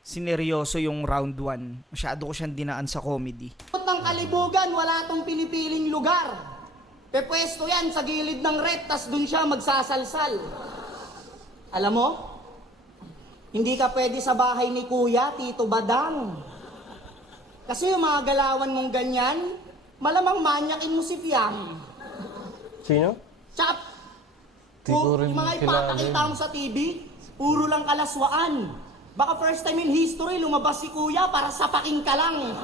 sineryoso yung round 1. Masyado ko siyang dinaan sa comedy. ng kalibugan, wala tong pinipiling lugar. Pepwesto yan sa gilid ng rep, tas dun siya magsasalsal. Alam mo, hindi ka pwede sa bahay ni Kuya, Tito Badang. Kasi yung mga galawan mong ganyan, malamang manyakin mo si Fiam. Sino? Tsaka, Di ko rin yung mga kilala ipapakita yun. mo sa TV, puro lang kalaswaan. Baka first time in history, lumabas si Kuya para sapaking ka lang.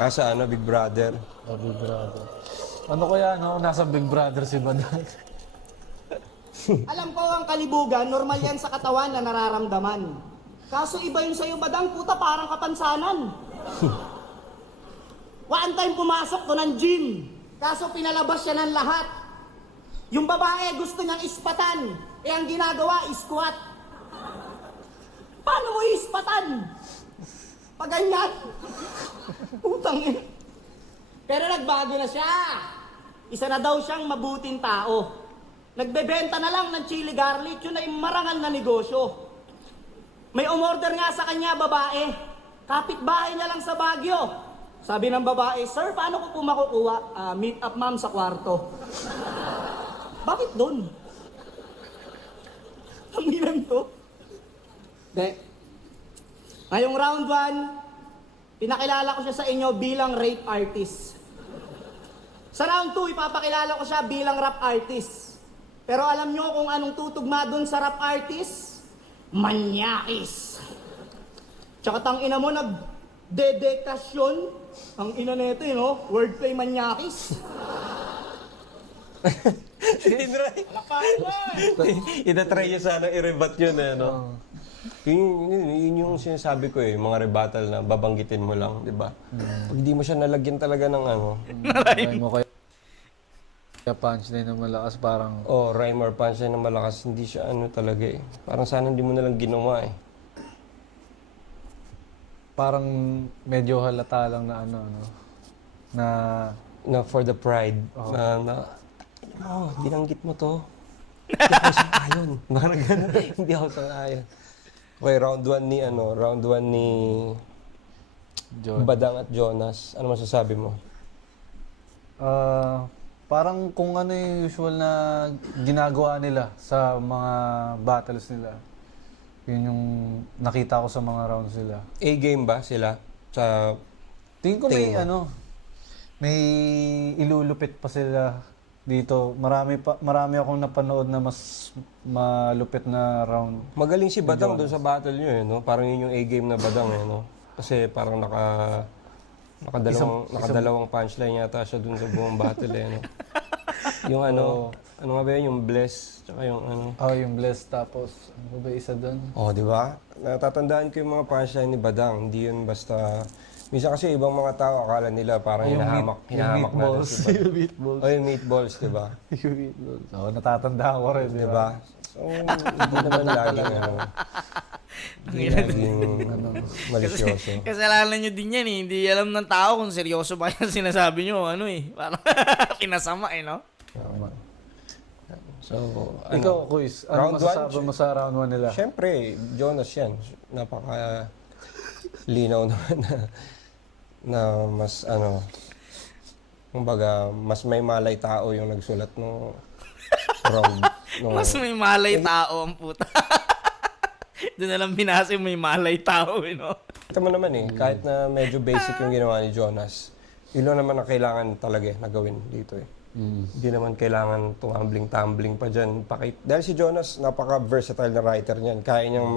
Ah, sa ano, Big Brother. Big Brother. Ano kaya, nasa Big Brother si Badang? Alam ko ang kalibugan, normal yan sa katawan na nararamdaman. Kaso iba yun sa'yo, Badang, puta, parang kapansanan. One time pumasok to ng gym, kaso pinalabas siya ng lahat. Yung babae gusto niyang ispatan, eh ang ginagawa, squat. Paano mo ispatan? Pag ganyan? Putang ina. Pero nagbago na siya. Isa na daw siyang mabuting tao. Nagbebenta na lang ng chili garlic, yun ay marangal na negosyo. May umorder nga sa kanya babae. Kapitbahay niya lang sa Baguio. Sabi ng babae, "Sir, paano ko po makukuha?" Meet up ma'am sa kwarto. Bakit doon? Ang ilan to? De. Ngayong round 1, pinakilala ko siya sa inyo bilang rape artist. Sa round 2, ipapakilala ko siya bilang rap artist. Pero alam nyo kung anong tutugma dun sa rap artist? Manyakis. Tsaka tangina mo, nagdedektasyon. Ang ina nito, wordplay manyakis. Itatry niya sana i-rebut yun eh, no? Yun yung sinasabi ko eh, mga rebuttal na babanggitin mo lang, di ba? Pag di mo siya nalagyan talaga ng ano, Try mo kaya punchline na malakas, parang rhyme or punchline na malakas, hindi siya ano talaga eh. Parang sana hindi mo nalang ginawa eh. parang medyo halata lang na na Na for the pride, binanggit mo to. Hindi ako sang-ayon. Parang gano'n. Hindi ako sang-ayon. Okay, round 1 ni John. Badang at Jonas. Ano masasabi mo? Parang kung ano yung usual na ginagawa nila sa mga battles nila. Yun yung nakita ko sa mga rounds nila. A-game ba sila? Sa Tingin ko may Tingin mo? may ilulupit pa sila dito. Marami akong napanood na mas malupit na round. magaling si Badang doon sa battle nyo eh, no? Parang yun yung A-game na Badang eh, no? Kasi parang nakadalawang punchline yata siya doon sa buong battle eh, no? Yung ano nga ba yun? Yung bless, tsaka yung ano. Yung bless, tapos ano ba isa doon? Di ba? Natatandaan ko yung mga punchline ni Badang. Hindi yun basta... Minsan kasi ibang mga tao akala nila parang hinahamak meatballs. natin si Badang. Yung meatballs. Yung meatballs, di ba? Yung meatballs. Natatandaan ko rin, Di ba? So, hindi naman laging hindi laging malisyoso. Kasalanan nyo din yan eh. Hindi alam ng tao kung seryoso ba yung sinasabi nyo. Parang pinasama no? Tama. So, Ikaw, Kuis, ano Round masasabi one, mo sa round 1 nila? Siyempre, Jonas yan. Napaka linaw naman na mas kumbaga, mas may malay tao yung nagsulat ng round. Mas may malay tao ang puta. Doon na lang binasa yung may malay tao, no? Ito mo naman eh, kahit na medyo basic yung ginawa ni Jonas, yun lang naman ang kailangan talaga na gawin dito eh. Hindi naman kailangan tumambling-tumbling pa dyan. Dahil si Jonas, napaka-versatile na writer niyan. Kaya niyang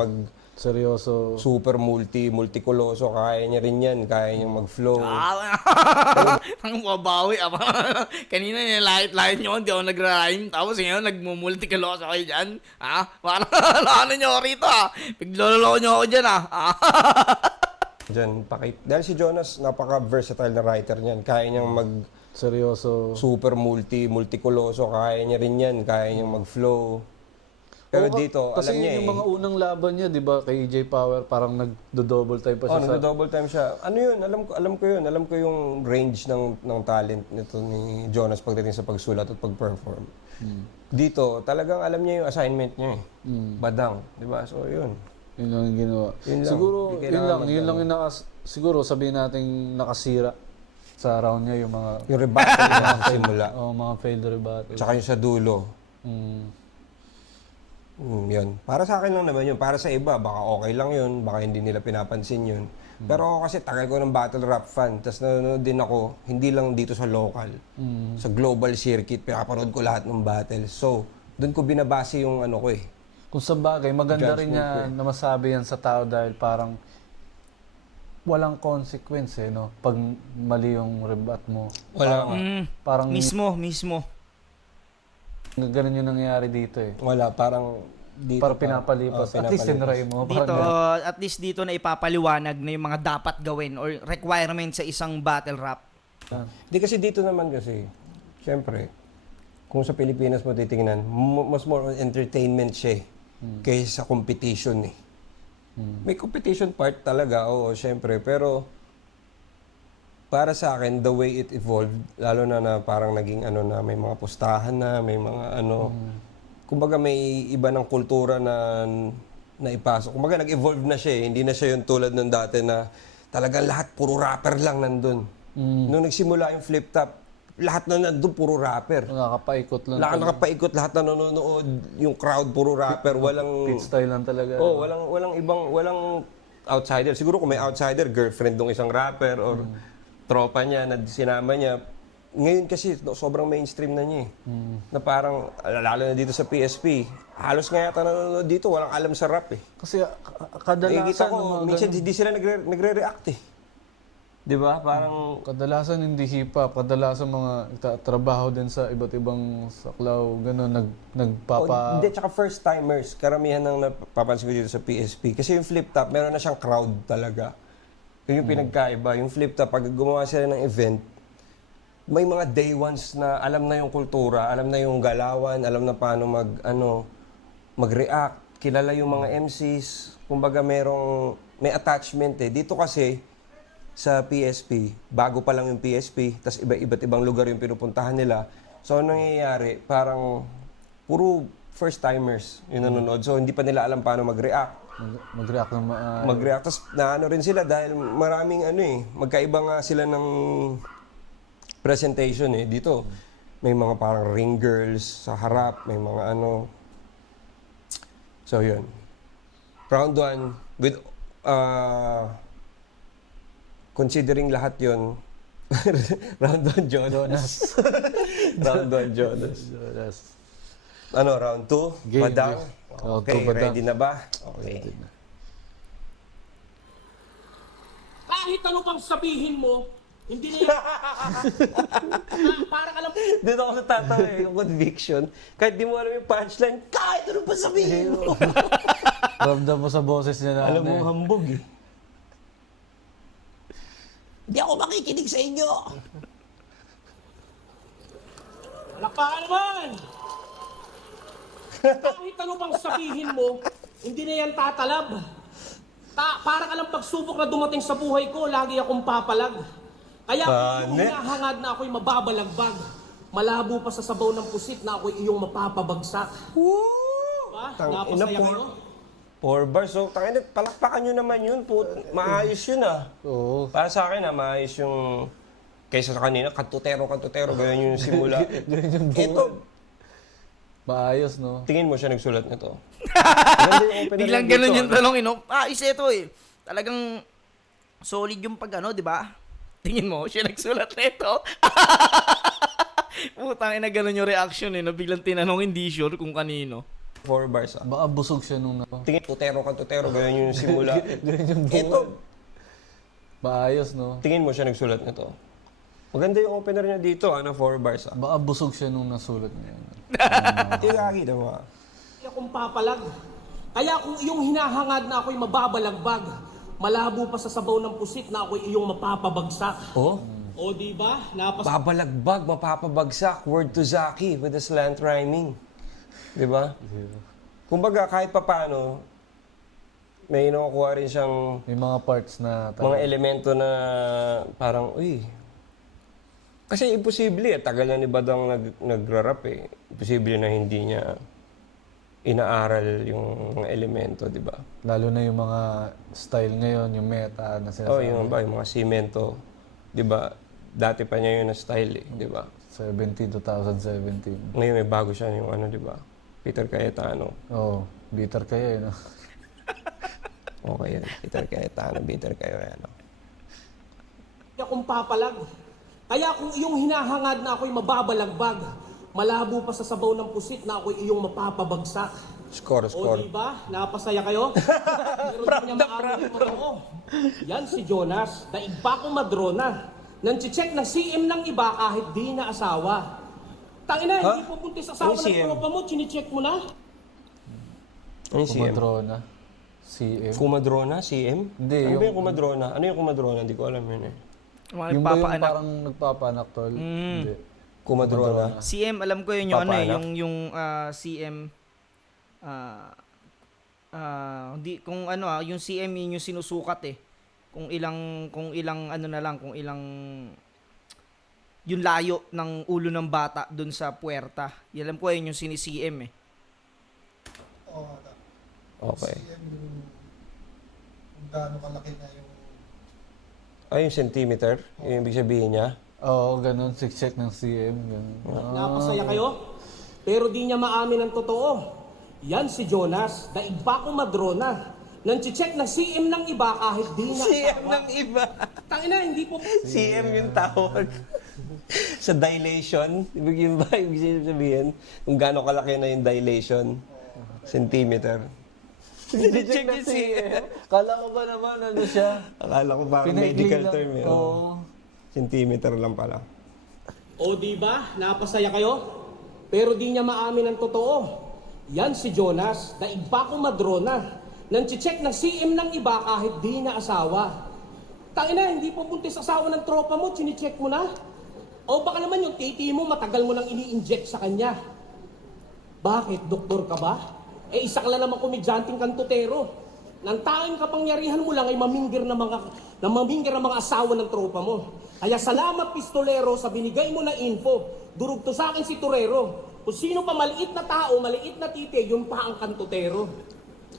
Seryoso. super multikuloso, kaya niya rin yan, kaya niyang mag-flow. Ang mabawi. Kanina nilahit-lahit nyo, hindi ako nag-rhyme. Tapos ngayon, nagmumultikaloso kayo dyan. Parang ano nyo rito Piglololo nyo ako dyan Dahil si Jonas, napaka-versatile na writer niyan. Kaya niyang Seryoso. super multikuloso, kaya niya rin yan, kaya niyang mag-flow. Pero dito, Kasi alam niya yung mga unang laban niya, di ba, kay EJ Power, parang nagdo-double time pa siya nagdo-double time siya. Ano yun? Alam ko yun. Alam ko yung range ng talent nito ni Jonas pagdating sa pagsulat at pag-perform. Dito, talagang alam niya yung assignment niya eh. Badang, di ba? So, yun. Yun lang yung ginawa. Yun lang. Siguro, Hindi kailangan yun lang yung siguro sabihin natin nakasira sa round niya yung mga Yung rebuttal niya sa simula. mga failed rebuttal. Tsaka yung sa dulo. Yun. Para sa akin lang naman yun. Para sa iba, baka okay lang yun. Baka hindi nila pinapansin yun. Pero ako kasi tagal ko ng battle rap fan. Tapos nanonood din ako, hindi lang dito sa local. Sa global circuit, pinapanood ko lahat ng battle. So, doon ko binabase yung ano ko eh. Kung sa bagay, maganda rin Judgment niya na masabi yan sa tao dahil parang walang consequence no? Pag mali yung rebut mo. Wala. Parang Mismo. ganun yung nangyayari dito eh. Wala, parang dito. Parang pinapalipas. At least tinry mo. Dito, Parang at least dito na ipapaliwanag na yung mga dapat gawin or requirement sa isang battle rap. Hindi kasi dito naman kasi, syempre, kung sa Pilipinas mo titingnan, mas more on entertainment siya kaysa sa competition eh. May competition part talaga, oo, syempre, pero para sa akin, the way it evolved, lalo na parang naging na may mga pustahan na, may mga kumbaga may iba ng kultura na ipasok. Kumbaga nag-evolve na siya eh. Hindi na siya yung tulad ng dati na talagang lahat puro rapper lang nandun. Nung nagsimula yung flip top, lahat na nandun puro rapper. Nakakapaikot lang. Lahat nakapaikot, lahat na nanonood, yung crowd puro rapper, walang Pit style lang talaga. oh, walang outsider. Siguro kung may outsider, girlfriend ng isang rapper or tropa niya na sinama niya. Ngayon kasi sobrang mainstream na niya eh. Na parang lalo na dito sa PSP, halos nga yata nanonood dito, walang alam sa rap eh. Kasi kadalasan Nakikita ng ko, mga minsan ganun- hindi sila nagre-react eh. 'Di ba? Parang kadalasan hindi hip-hop, kadalasan mga trabaho din sa iba't ibang saklaw, gano'n, hindi, tsaka first timers, karamihan ng napapansin ko dito sa PSP. Kasi yung flip top, meron na siyang crowd talaga. Yun yung pinagkaiba. Yung flip top, pag gumawa sila ng event, may mga day ones na alam na yung kultura, alam na yung galawan, alam na paano mag-react, kilala yung mga MCs, kumbaga may attachment eh. Dito kasi, sa PSP, bago pa lang yung PSP, tas iba't ibang lugar yung pinupuntahan nila. So, ano nangyayari? Parang puro first-timers yung nanonood. So, hindi pa nila alam paano mag-react. mag-react ng Mag-react. Tapos, naano rin sila dahil maraming magkaiba nga sila ng presentation eh. Dito, may mga parang ring girls sa harap, may mga So, yun. Round 1, with considering lahat yun, round 1 Jonas. Round 1 Jonas. Round 2? Game, Badang? game. Round Okay, 2 Badang. ready na ba? Okay. Kahit ano pang sabihin mo, hindi na yan. Parang alam mo, Dito ako natatawa yung conviction. Kahit di mo alam yung punchline, kahit ano pa sabihin mo. Ramdam mo sa boses niya na Alam mo, hambog eh. Hindi ako makikinig sa inyo. palakpakan naman! Kahit ano pang sabihin mo, hindi na yan tatalab. Parang alam pagsubok na dumating sa buhay ko, lagi akong papalag. Kaya kung Panet. hinahangad na ako'y mababalagbag, malabo pa sa sabaw ng pusit na ako'y iyong mapapabagsak. Diba? Napasaya kayo? 4 bars. So, tangina, palakpakan nyo naman yun. Maayos yun ah. Oo. Para sa akin maayos yung kaysa sa kanina, kantutero, ganyan yung simula. Ito, Maayos, no? tingin mo siya nagsulat nito. Ganda yung opener Biglang niya ganun dito, yung tanong, isa ito eh. Talagang solid yung di ba? Tingin mo, siya nagsulat nito. Putang ina, ganun yung reaction eh. Na biglang tinanong, hindi sure kung kanino. 4 bars ah. Baka busog siya nung Tingin, kantutero, ganyan yung simula. Ganyan yung Ito, Maayos, no? tingin mo siya nagsulat nito. Maganda yung opener niya dito, 4 bars ah. Baka busog siya nung nasulat niya. Ito yung nakakita mo ah. Kaya akong papalag. Kaya kung iyong hinahangad na ako'y mababalagbag, malabo pa sa sabaw ng pusit na ako'y iyong mapapabagsak. Oh? O di ba? Babalagbag, mapapabagsak, word to Zaki with a slant rhyming. Di ba? Kumbaga, kahit pa paano, may nakukuha rin siyang May mga parts na mga elemento na parang, uy. Kasi imposible eh. Tagal na ni Badang nagra-rap eh. Imposible na hindi niya inaaral yung mga elemento, di ba? lalo na yung mga style ngayon, yung meta na Oh, sinasabi. yung mga simento, di ba? Dati pa niya yun na style eh, di ba? 2017. Ngayon may bago siya yung di ba? Peter Cayetano. Oh, bitter kayo eh, no? Okay yan. Peter Cayetano, bitter kayo yan. Kaya akong papalag. Kaya kung iyong hinahangad na ako'y mababalagbag, malabo pa sa sabaw ng pusit na ako'y iyong mapapabagsak. Score. O di ba? Napasaya kayo? Proud na proud. Yan si Jonas, daig pa akong madrona. Nang-check ng CM ng iba kahit di na asawa. Tangina, hindi po puntis asawa Ano ng CM? tropa mo, chine-check mo na. Ano yung CM? Kumadrona. CM. Kumadrona? CM? Hindi, Ano ba yung- yung kumadrona? Ano yung kumadrona? Hindi ko alam yun eh. Mga Yung ba yung nagpapaanak. parang nagpapanak, tol? Hindi. Kumadrona? CM, alam ko yun yung Papaanak? yung CM, hindi, kung yung CM yun yung sinusukat eh. Kung ilang kung ilang yung layo ng ulo ng bata dun sa puwerta. Alam ko yun yung sini-CM eh. Okay. CM yung kung gaano kalaki na yung Ay, yung centimeter, yung ibig sabihin niya. Oo, ganun. Check ng CM. Ganun. Napasaya kayo? Pero di niya maamin ang totoo. Yan si Jonas, daig pa ko madrona. Nang check ng CM ng iba kahit di niya CM asawa. ng iba. Tangina, hindi po. CM yung tawag. Sa dilation, ibig sabihin, kung gaano kalaki na yung dilation, centimeter. Check yung CM. Kala ko ba naman ano siya? Akala ko parang Pinaigli medical lang. term eh. Oo. Centimeter lang pala. O di ba? Napasaya kayo? Pero di niya maamin ang totoo. Yan si Jonas, daig pa ko madrona. Nang check ng CM ng iba kahit di niya asawa. Tangina, hindi po buntis asawa ng tropa mo, chine-check mo na? O baka naman yung titi mo matagal mo nang ini-inject sa kanya. Bakit? Doktor ka ba? Eh isa ka lang naman komedyanteng kantutero. Nang tanging kapangyarihan mo lang ay mamingir ng mga asawa ng tropa mo. Kaya salamat pistolero sa binigay mo na info. Durugto sa akin si Torero. Kung sino pa maliit na tao, maliit na tite, yun pa ang kantutero.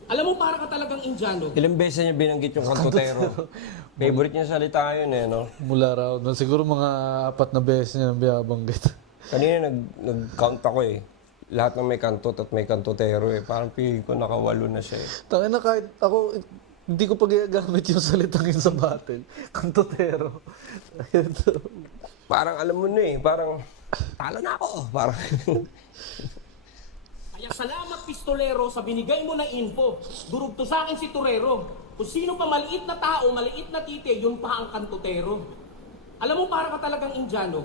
Alam mo, para ka talagang Indiano. Ilang beses niya binanggit yung kantutero. Favorite niya salita yun eh, no? Mula raw. Siguro mga 4 na beses niya nang binabanggit. Kanina nag-count ako eh. Lahat ng may kantot at may kantutero eh. Parang feeling ko nakawalo na siya eh. Tangin na kahit ako, hindi ko pa ginagamit yung salitang yun sa battle. Kantotero. Parang alam mo na eh, parang talo na ako. Parang Kaya salamat pistolero sa binigay mo na info. Durugto sa akin si Torero. Kung sino pa maliit na tao, maliit na tite, yun pa ang kantutero. Alam mo, para ka talagang Indiano.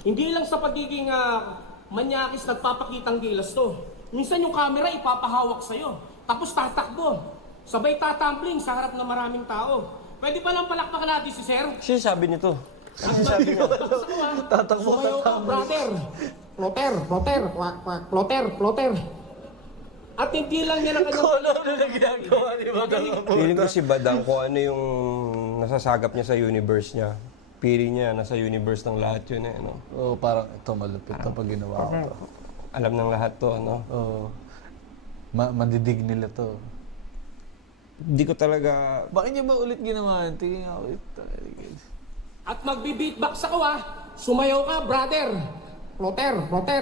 Hindi lang sa pagiging manyakis nagpapakitang gilas to. Minsan yung camera ipapahawak sa'yo. Tapos tatakbo. Sabay tatumbling sa harap ng maraming tao. Pwede ba lang palakpakan natin si Sir? siya sabi nito. Ano sabi niya? Tatakbo Sumayo ka, brother. Plotter. At hindi lang niya ng kanyang... Feeling ko si Badang kung ano yung nasasagap niya sa universe niya. Feeling niya, nasa universe ng lahat yun eh, no? Oo, parang ito malupit to pag ginawa ko to. Alam ng lahat to, no? Oo. Mandidig nila to. Hindi ko talaga... Bakit niya ba ulit ginawa? Tingin ako ito. At magbi-beatbox ako Sumayaw ka, brother. Plotter.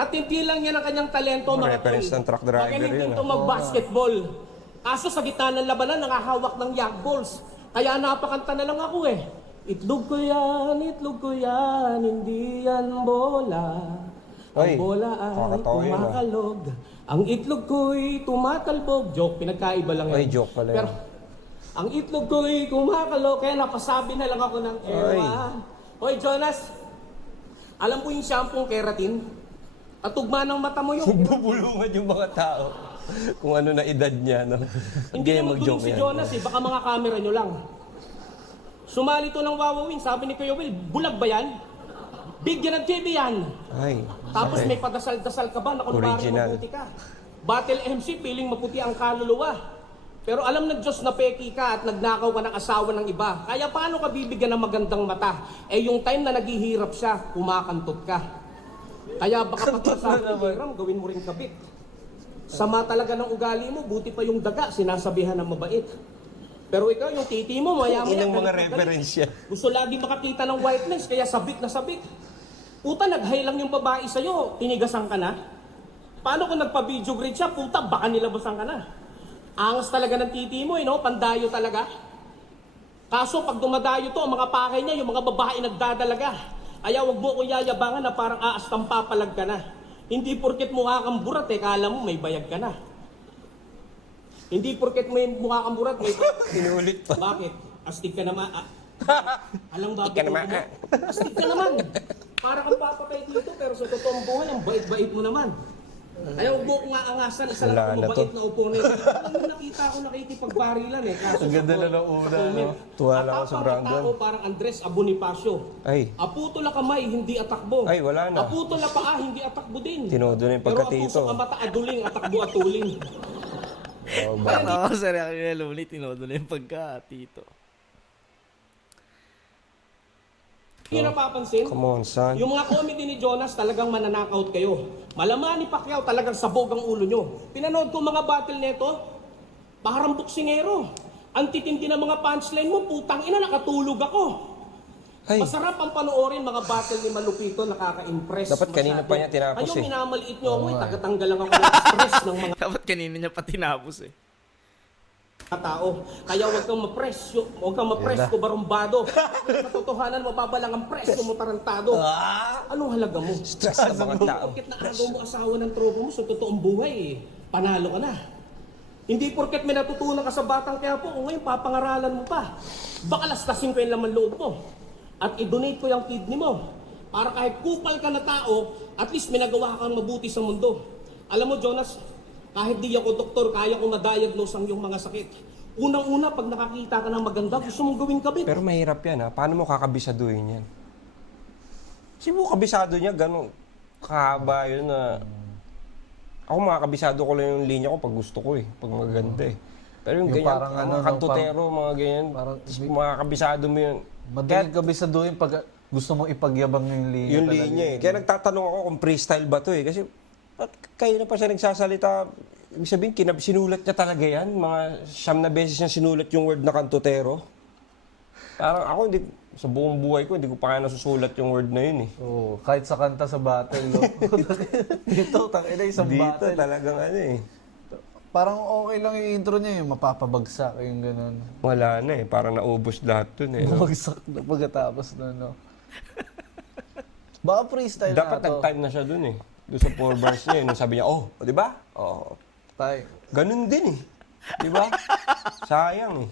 At hindi lang yan ang kanyang talento, mga Reference tol. ng truck driver Magaling yun, din to mag-basketball. Kaso sa gitna ng labanan, nakahawak ng yak balls. Kaya napakanta na lang ako eh. Itlog ko yan, hindi yan bola. Ang Ay, bola ay kakatawa yun, kumakalog. Ang itlog ko'y tumatalbog. Joke, pinagkaiba lang Ay, yan. joke pala Pero, yun. ang itlog ko'y kumakalog, kaya napasabi na lang ako ng ewan. Hoy, Jonas, alam mo yung shampoo keratin? At tugma ng mata mo yung... Bubulungan yung mga tao kung ano na edad niya, no? Hindi Kaya naman mag-joke duling si yan. Jonas baka mga camera nyo lang. Sumali to ng Wawawin, sabi ni Kuya Will, bulag ba yan? Bigyan ng TV yan. Ay, Tapos sakit. may padasal-dasal ka ba na kung parang Original. mabuti ka? Battle MC, piling maputi ang kaluluwa. Pero alam ng Diyos na peki ka at nagnakaw ka ng asawa ng iba. Kaya paano ka bibigyan ng magandang mata? Eh yung time na naghihirap siya, kumakantot ka. Kaya baka pati sa hiram, gawin mo rin kabit. Sama talaga ng ugali mo, buti pa yung daga, sinasabihan ng mabait. Pero ikaw, yung titi mo, maya-maya. Ilang mga galit na galit. reference yan. Gusto lagi makakita ng whiteness, kaya sabik na sabik. Puta, nag-high lang yung babae sa'yo, tinigasan ka na. Paano kung nagpa-video grade siya, puta, baka nilabasan ka na. Angas talaga ng titi mo, pandayo talaga. Kaso pag dumadayo to, ang mga pakay niya, yung mga babae nagdadalaga. Kaya wag mo kong yayabangan na parang aastang papalag ka na. Hindi porket mukha kang burat kala mo may bayag ka na. Hindi porket may mukha kang burat, may bayag. Inulit pa. Bakit? Astig ka naman. Alang bago Ka naman, mo. Astig ka naman. Para kang papatay dito, pero sa totoong buhay, ang bait-bait mo naman. Ayaw mo kung aangasan, isa Wala lang na mabait to. na opponent. Alam mo, nakita ko nakikipagbarilan Kaso Ang ganda na ng una, no? Tuwa lang ako sa Brandon. Tao parang Andres Abonifacio. Ay, Aputo la kamay, hindi atakbo. Ay, wala na. Aputo la paa, hindi atakbo din. Tinodo na yung pagkatito. Pero apuso ka mata, aduling, atakbo, atuling. Ano ako sa reaction ni Luni, tinodo na yung pagka-tito. Hindi napapansin? come on, son. Yung mga comedy ni Jonas talagang mananakaut kayo. Malaman ni Pacquiao talagang sabog ang ulo nyo. Pinanood ko mga battle neto, parang buksingero. Ang titindi ng mga punchline mo, putang ina, nakatulog ako. Ay, Masarap ang panoorin mga battle ni Malupito, nakaka-impress. Dapat kanina pa niya tinapos Ayaw, eh. minamaliit niyo ako, tagatanggal lang ako ng stress ng mga Dapat kanina niya pa tinapos eh. tao. Kaya huwag kang ma-presyo, huwag kang ma-presko barumbado. Katotohanan, mababalang ang presko mo tarantado. Anong halaga mo? stress sa mga tao. Porket naagaw mo asawa ng tropa mo sa totoong buhay, panalo ka na. Hindi porket may natutunan ka sa Batang Quiapo, o ngayon papangaralan mo pa. Baka lastasin ko yung laman loob mo. At i-donate ko yung kidney mo. Para kahit kupal ka na tao, at least may nagawa kang mabuti sa mundo. Alam mo, Jonas, kahit di ako doktor, kaya kong ma-diagnose ang iyong mga sakit. Unang-una, pag nakakita ka ng maganda, gusto mong gawing kabit. Pero mahirap yan ha. Paano mo kakabisaduhin yan? Kasi mo kabisado niya, gano'n kahaba yun na... Ako makakabisado ko lang yung linya ko pag gusto ko eh. Pag maganda eh. Pero yung Yung ganyan, parang mga ano, no, kantutero, mga ganyan. parang- Tapos makakabisado mo yun. Madaling kabisaduhin pag gusto mong ipagyabang yung linya. Yung talaga. linya eh. Kaya nagtatanong ako kung freestyle ba to eh. Kasi ba't kayo na pa siya nagsasalita? Ibig sabihin, sinulat niya talaga yan. Mga 9 na beses niya sinulat yung word na kantutero. Parang ako, sa buong buhay ko, hindi ko pa kaya nasusulat yung word na yun eh. Oo, kahit sa kanta sa battle, no? Dito, tangina isang Dito battle. talagang ano eh. Parang okay lang yung intro niya, yung mapapabagsak, yung ganun. Wala na eh. Parang naubos lahat dun eh. No? Bagsak na pagkatapos na, no? Baka freestyle Dapat na to. nag-time na siya dun eh. Doon sa 4 bars niya eh. Nung sabi niya, oh, di ba? Oh, Tay. ganun din eh. Di ba? Sayang eh.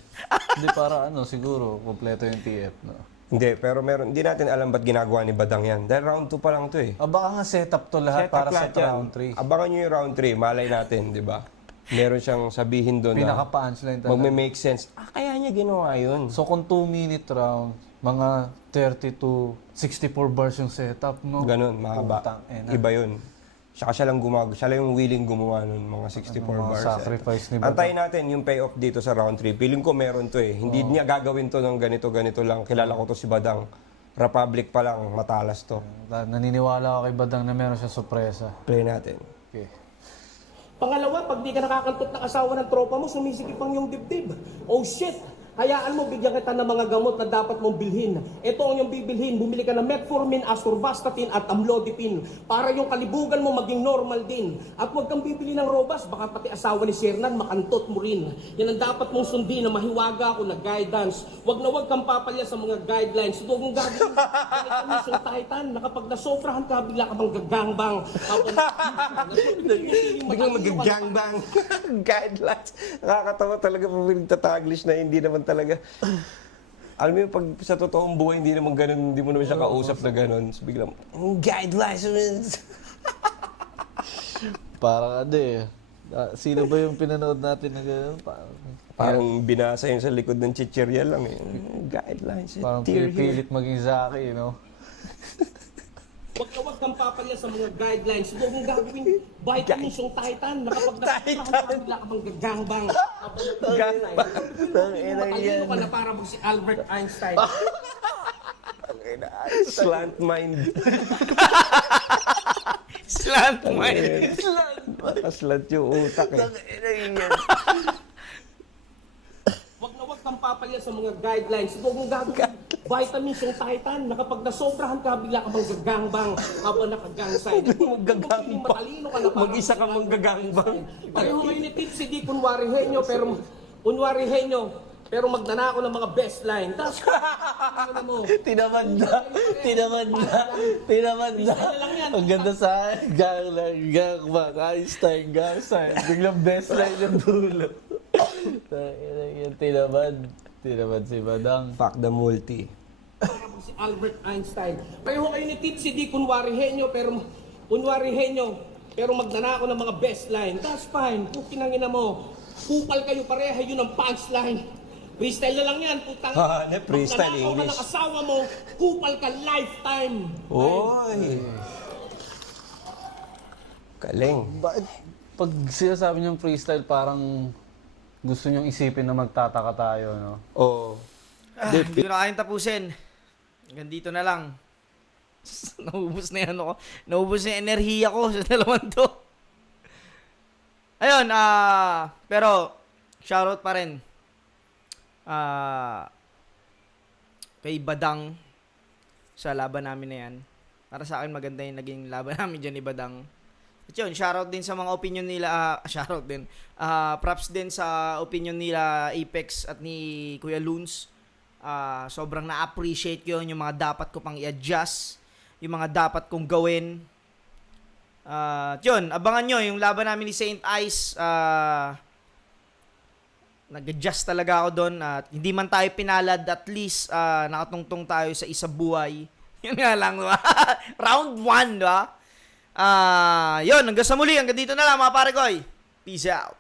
Hindi, para ano, siguro, kompleto yung TF, no? Hindi, pero meron, hindi natin alam ba't ginagawa ni Badang yan. Dahil round 2 pa lang to eh. Baka nga setup to lahat Set up para sa lahat yan. round 3. Abangan nyo yung round 3, malay natin, di ba? Meron siyang sabihin doon na Pinaka-punchline talaga. magme-make sense. Ah, kaya niya ginawa yun. So kung 2-minute round, mga 30 to 64 bars yung setup, no? Ganun, mahaba. Putang ina. Iba yun. Siya lang siya lang yung willing gumawa nun, mga 64 Mga bars. sacrifice ni Badang. Antayin natin yung payoff dito sa round 3. Feeling ko meron to eh. Hindi niya gagawin to ng ganito lang. Kilala ko to si Badang. Republic pa lang, matalas to. Naniniwala ako kay Badang na meron siya sorpresa. Play natin. Okay. Pangalawa, pag di ka nakakantot ng asawa ng tropa mo, sumisikip ang yung dibdib. Oh shit! Hayaan mo, bigyan kita ng mga gamot na dapat mong bilhin. Ito ang yung bibilhin. Bumili ka ng Metformin, Atorvastatin at Amlodipine para yung kalibugan mo maging normal din. At huwag kang bibili ng Robas, baka pati asawa ni Shernan makantot mo rin. Yan ang dapat mong sundin na mahiwaga ako na guidance. Huwag na huwag kang papalya sa mga guidelines. Huwag mong gagawin. Ganito misong tahitan na kapag nasobrahan ka, bigla ka bang gagangbang. Biglang mag-gangbang. Guidelines. Nakakatawa talaga pag nagtataglish na hindi naman talaga. Alam mo yung pag sa totoong buhay, hindi naman ganun, hindi mo naman siya kausap na ganun. So biglang, guidelines. Parang ano eh. Sino ba yung pinanood natin na gano'n? Parang binasa yun sa likod ng chichirya lang eh. Guidelines. Parang Tear here. pinipilit maging Zaki, you know? Huwag na huwag kang papalya sa mga guidelines. Huwag mong gagawin vitamins yung Titan na kapag nasobrahan ka, bigla ka bang gagangbang. Matalino ka na para si Albert Einstein. Slant mind. Slant mind. Slant yung utak eh. Huwag na huwag kang papalya sa mga guidelines. Huwag mong gagawin vitamins yung Titan na kapag nasobrahan ka, bigla ka bang gagangbang habang nakagang-side. Matalino ka na para Mag-isa ka mong gagangbang. Pareho kayo ni Tipsy, di kunwari henyo, pero magnanako ng mga best line. Tapos, ano mo? Tinamad na. lang yan. Ang ganda sa gang Einstein. Biglang best line yung dulo. Yung tinamad si Badang. Fuck the multi. Para si Albert Einstein. Pareho kayo ni Tipsy, di kunwari henyo, pero magnanako ng mga best line. That's fine. Pukinangina mo. Kupal kayo pareha, yun ang punchline. Freestyle na lang yan, putang. Freestyle Magnanakaw ka English. ng asawa mo, kupal ka lifetime. Oy. Galing. Bakit pag sinasabi niyong freestyle, parang gusto niyong isipin na magtataka tayo, no? Oh. Hindi ko na kayang tapusin. Hanggang dito na lang. Naubos na yan ako. Naubos na yung enerhiya ko sa dalawang to. Ayun, pero shoutout pa rin kay Badang sa laban namin na yan. Para sa akin maganda yung naging laban namin dyan ni Badang. At yun, shoutout din sa mga opinion nila, shoutout din. Props din sa opinion nila Apex at ni Kuya Loons. Sobrang na-appreciate ko yun, yung mga dapat ko pang i-adjust, yung mga dapat kong gawin. Yun, abangan nyo yung laban namin ni Saint Ice. Nag-adjust talaga ako doon at hindi man tayo pinalad, at least nakatungtong tayo sa isa buhay. Yun nga lang, diba? Round 1, diba? Yun, hanggang sa muli, hanggang dito na lang mga pare koy. Peace out.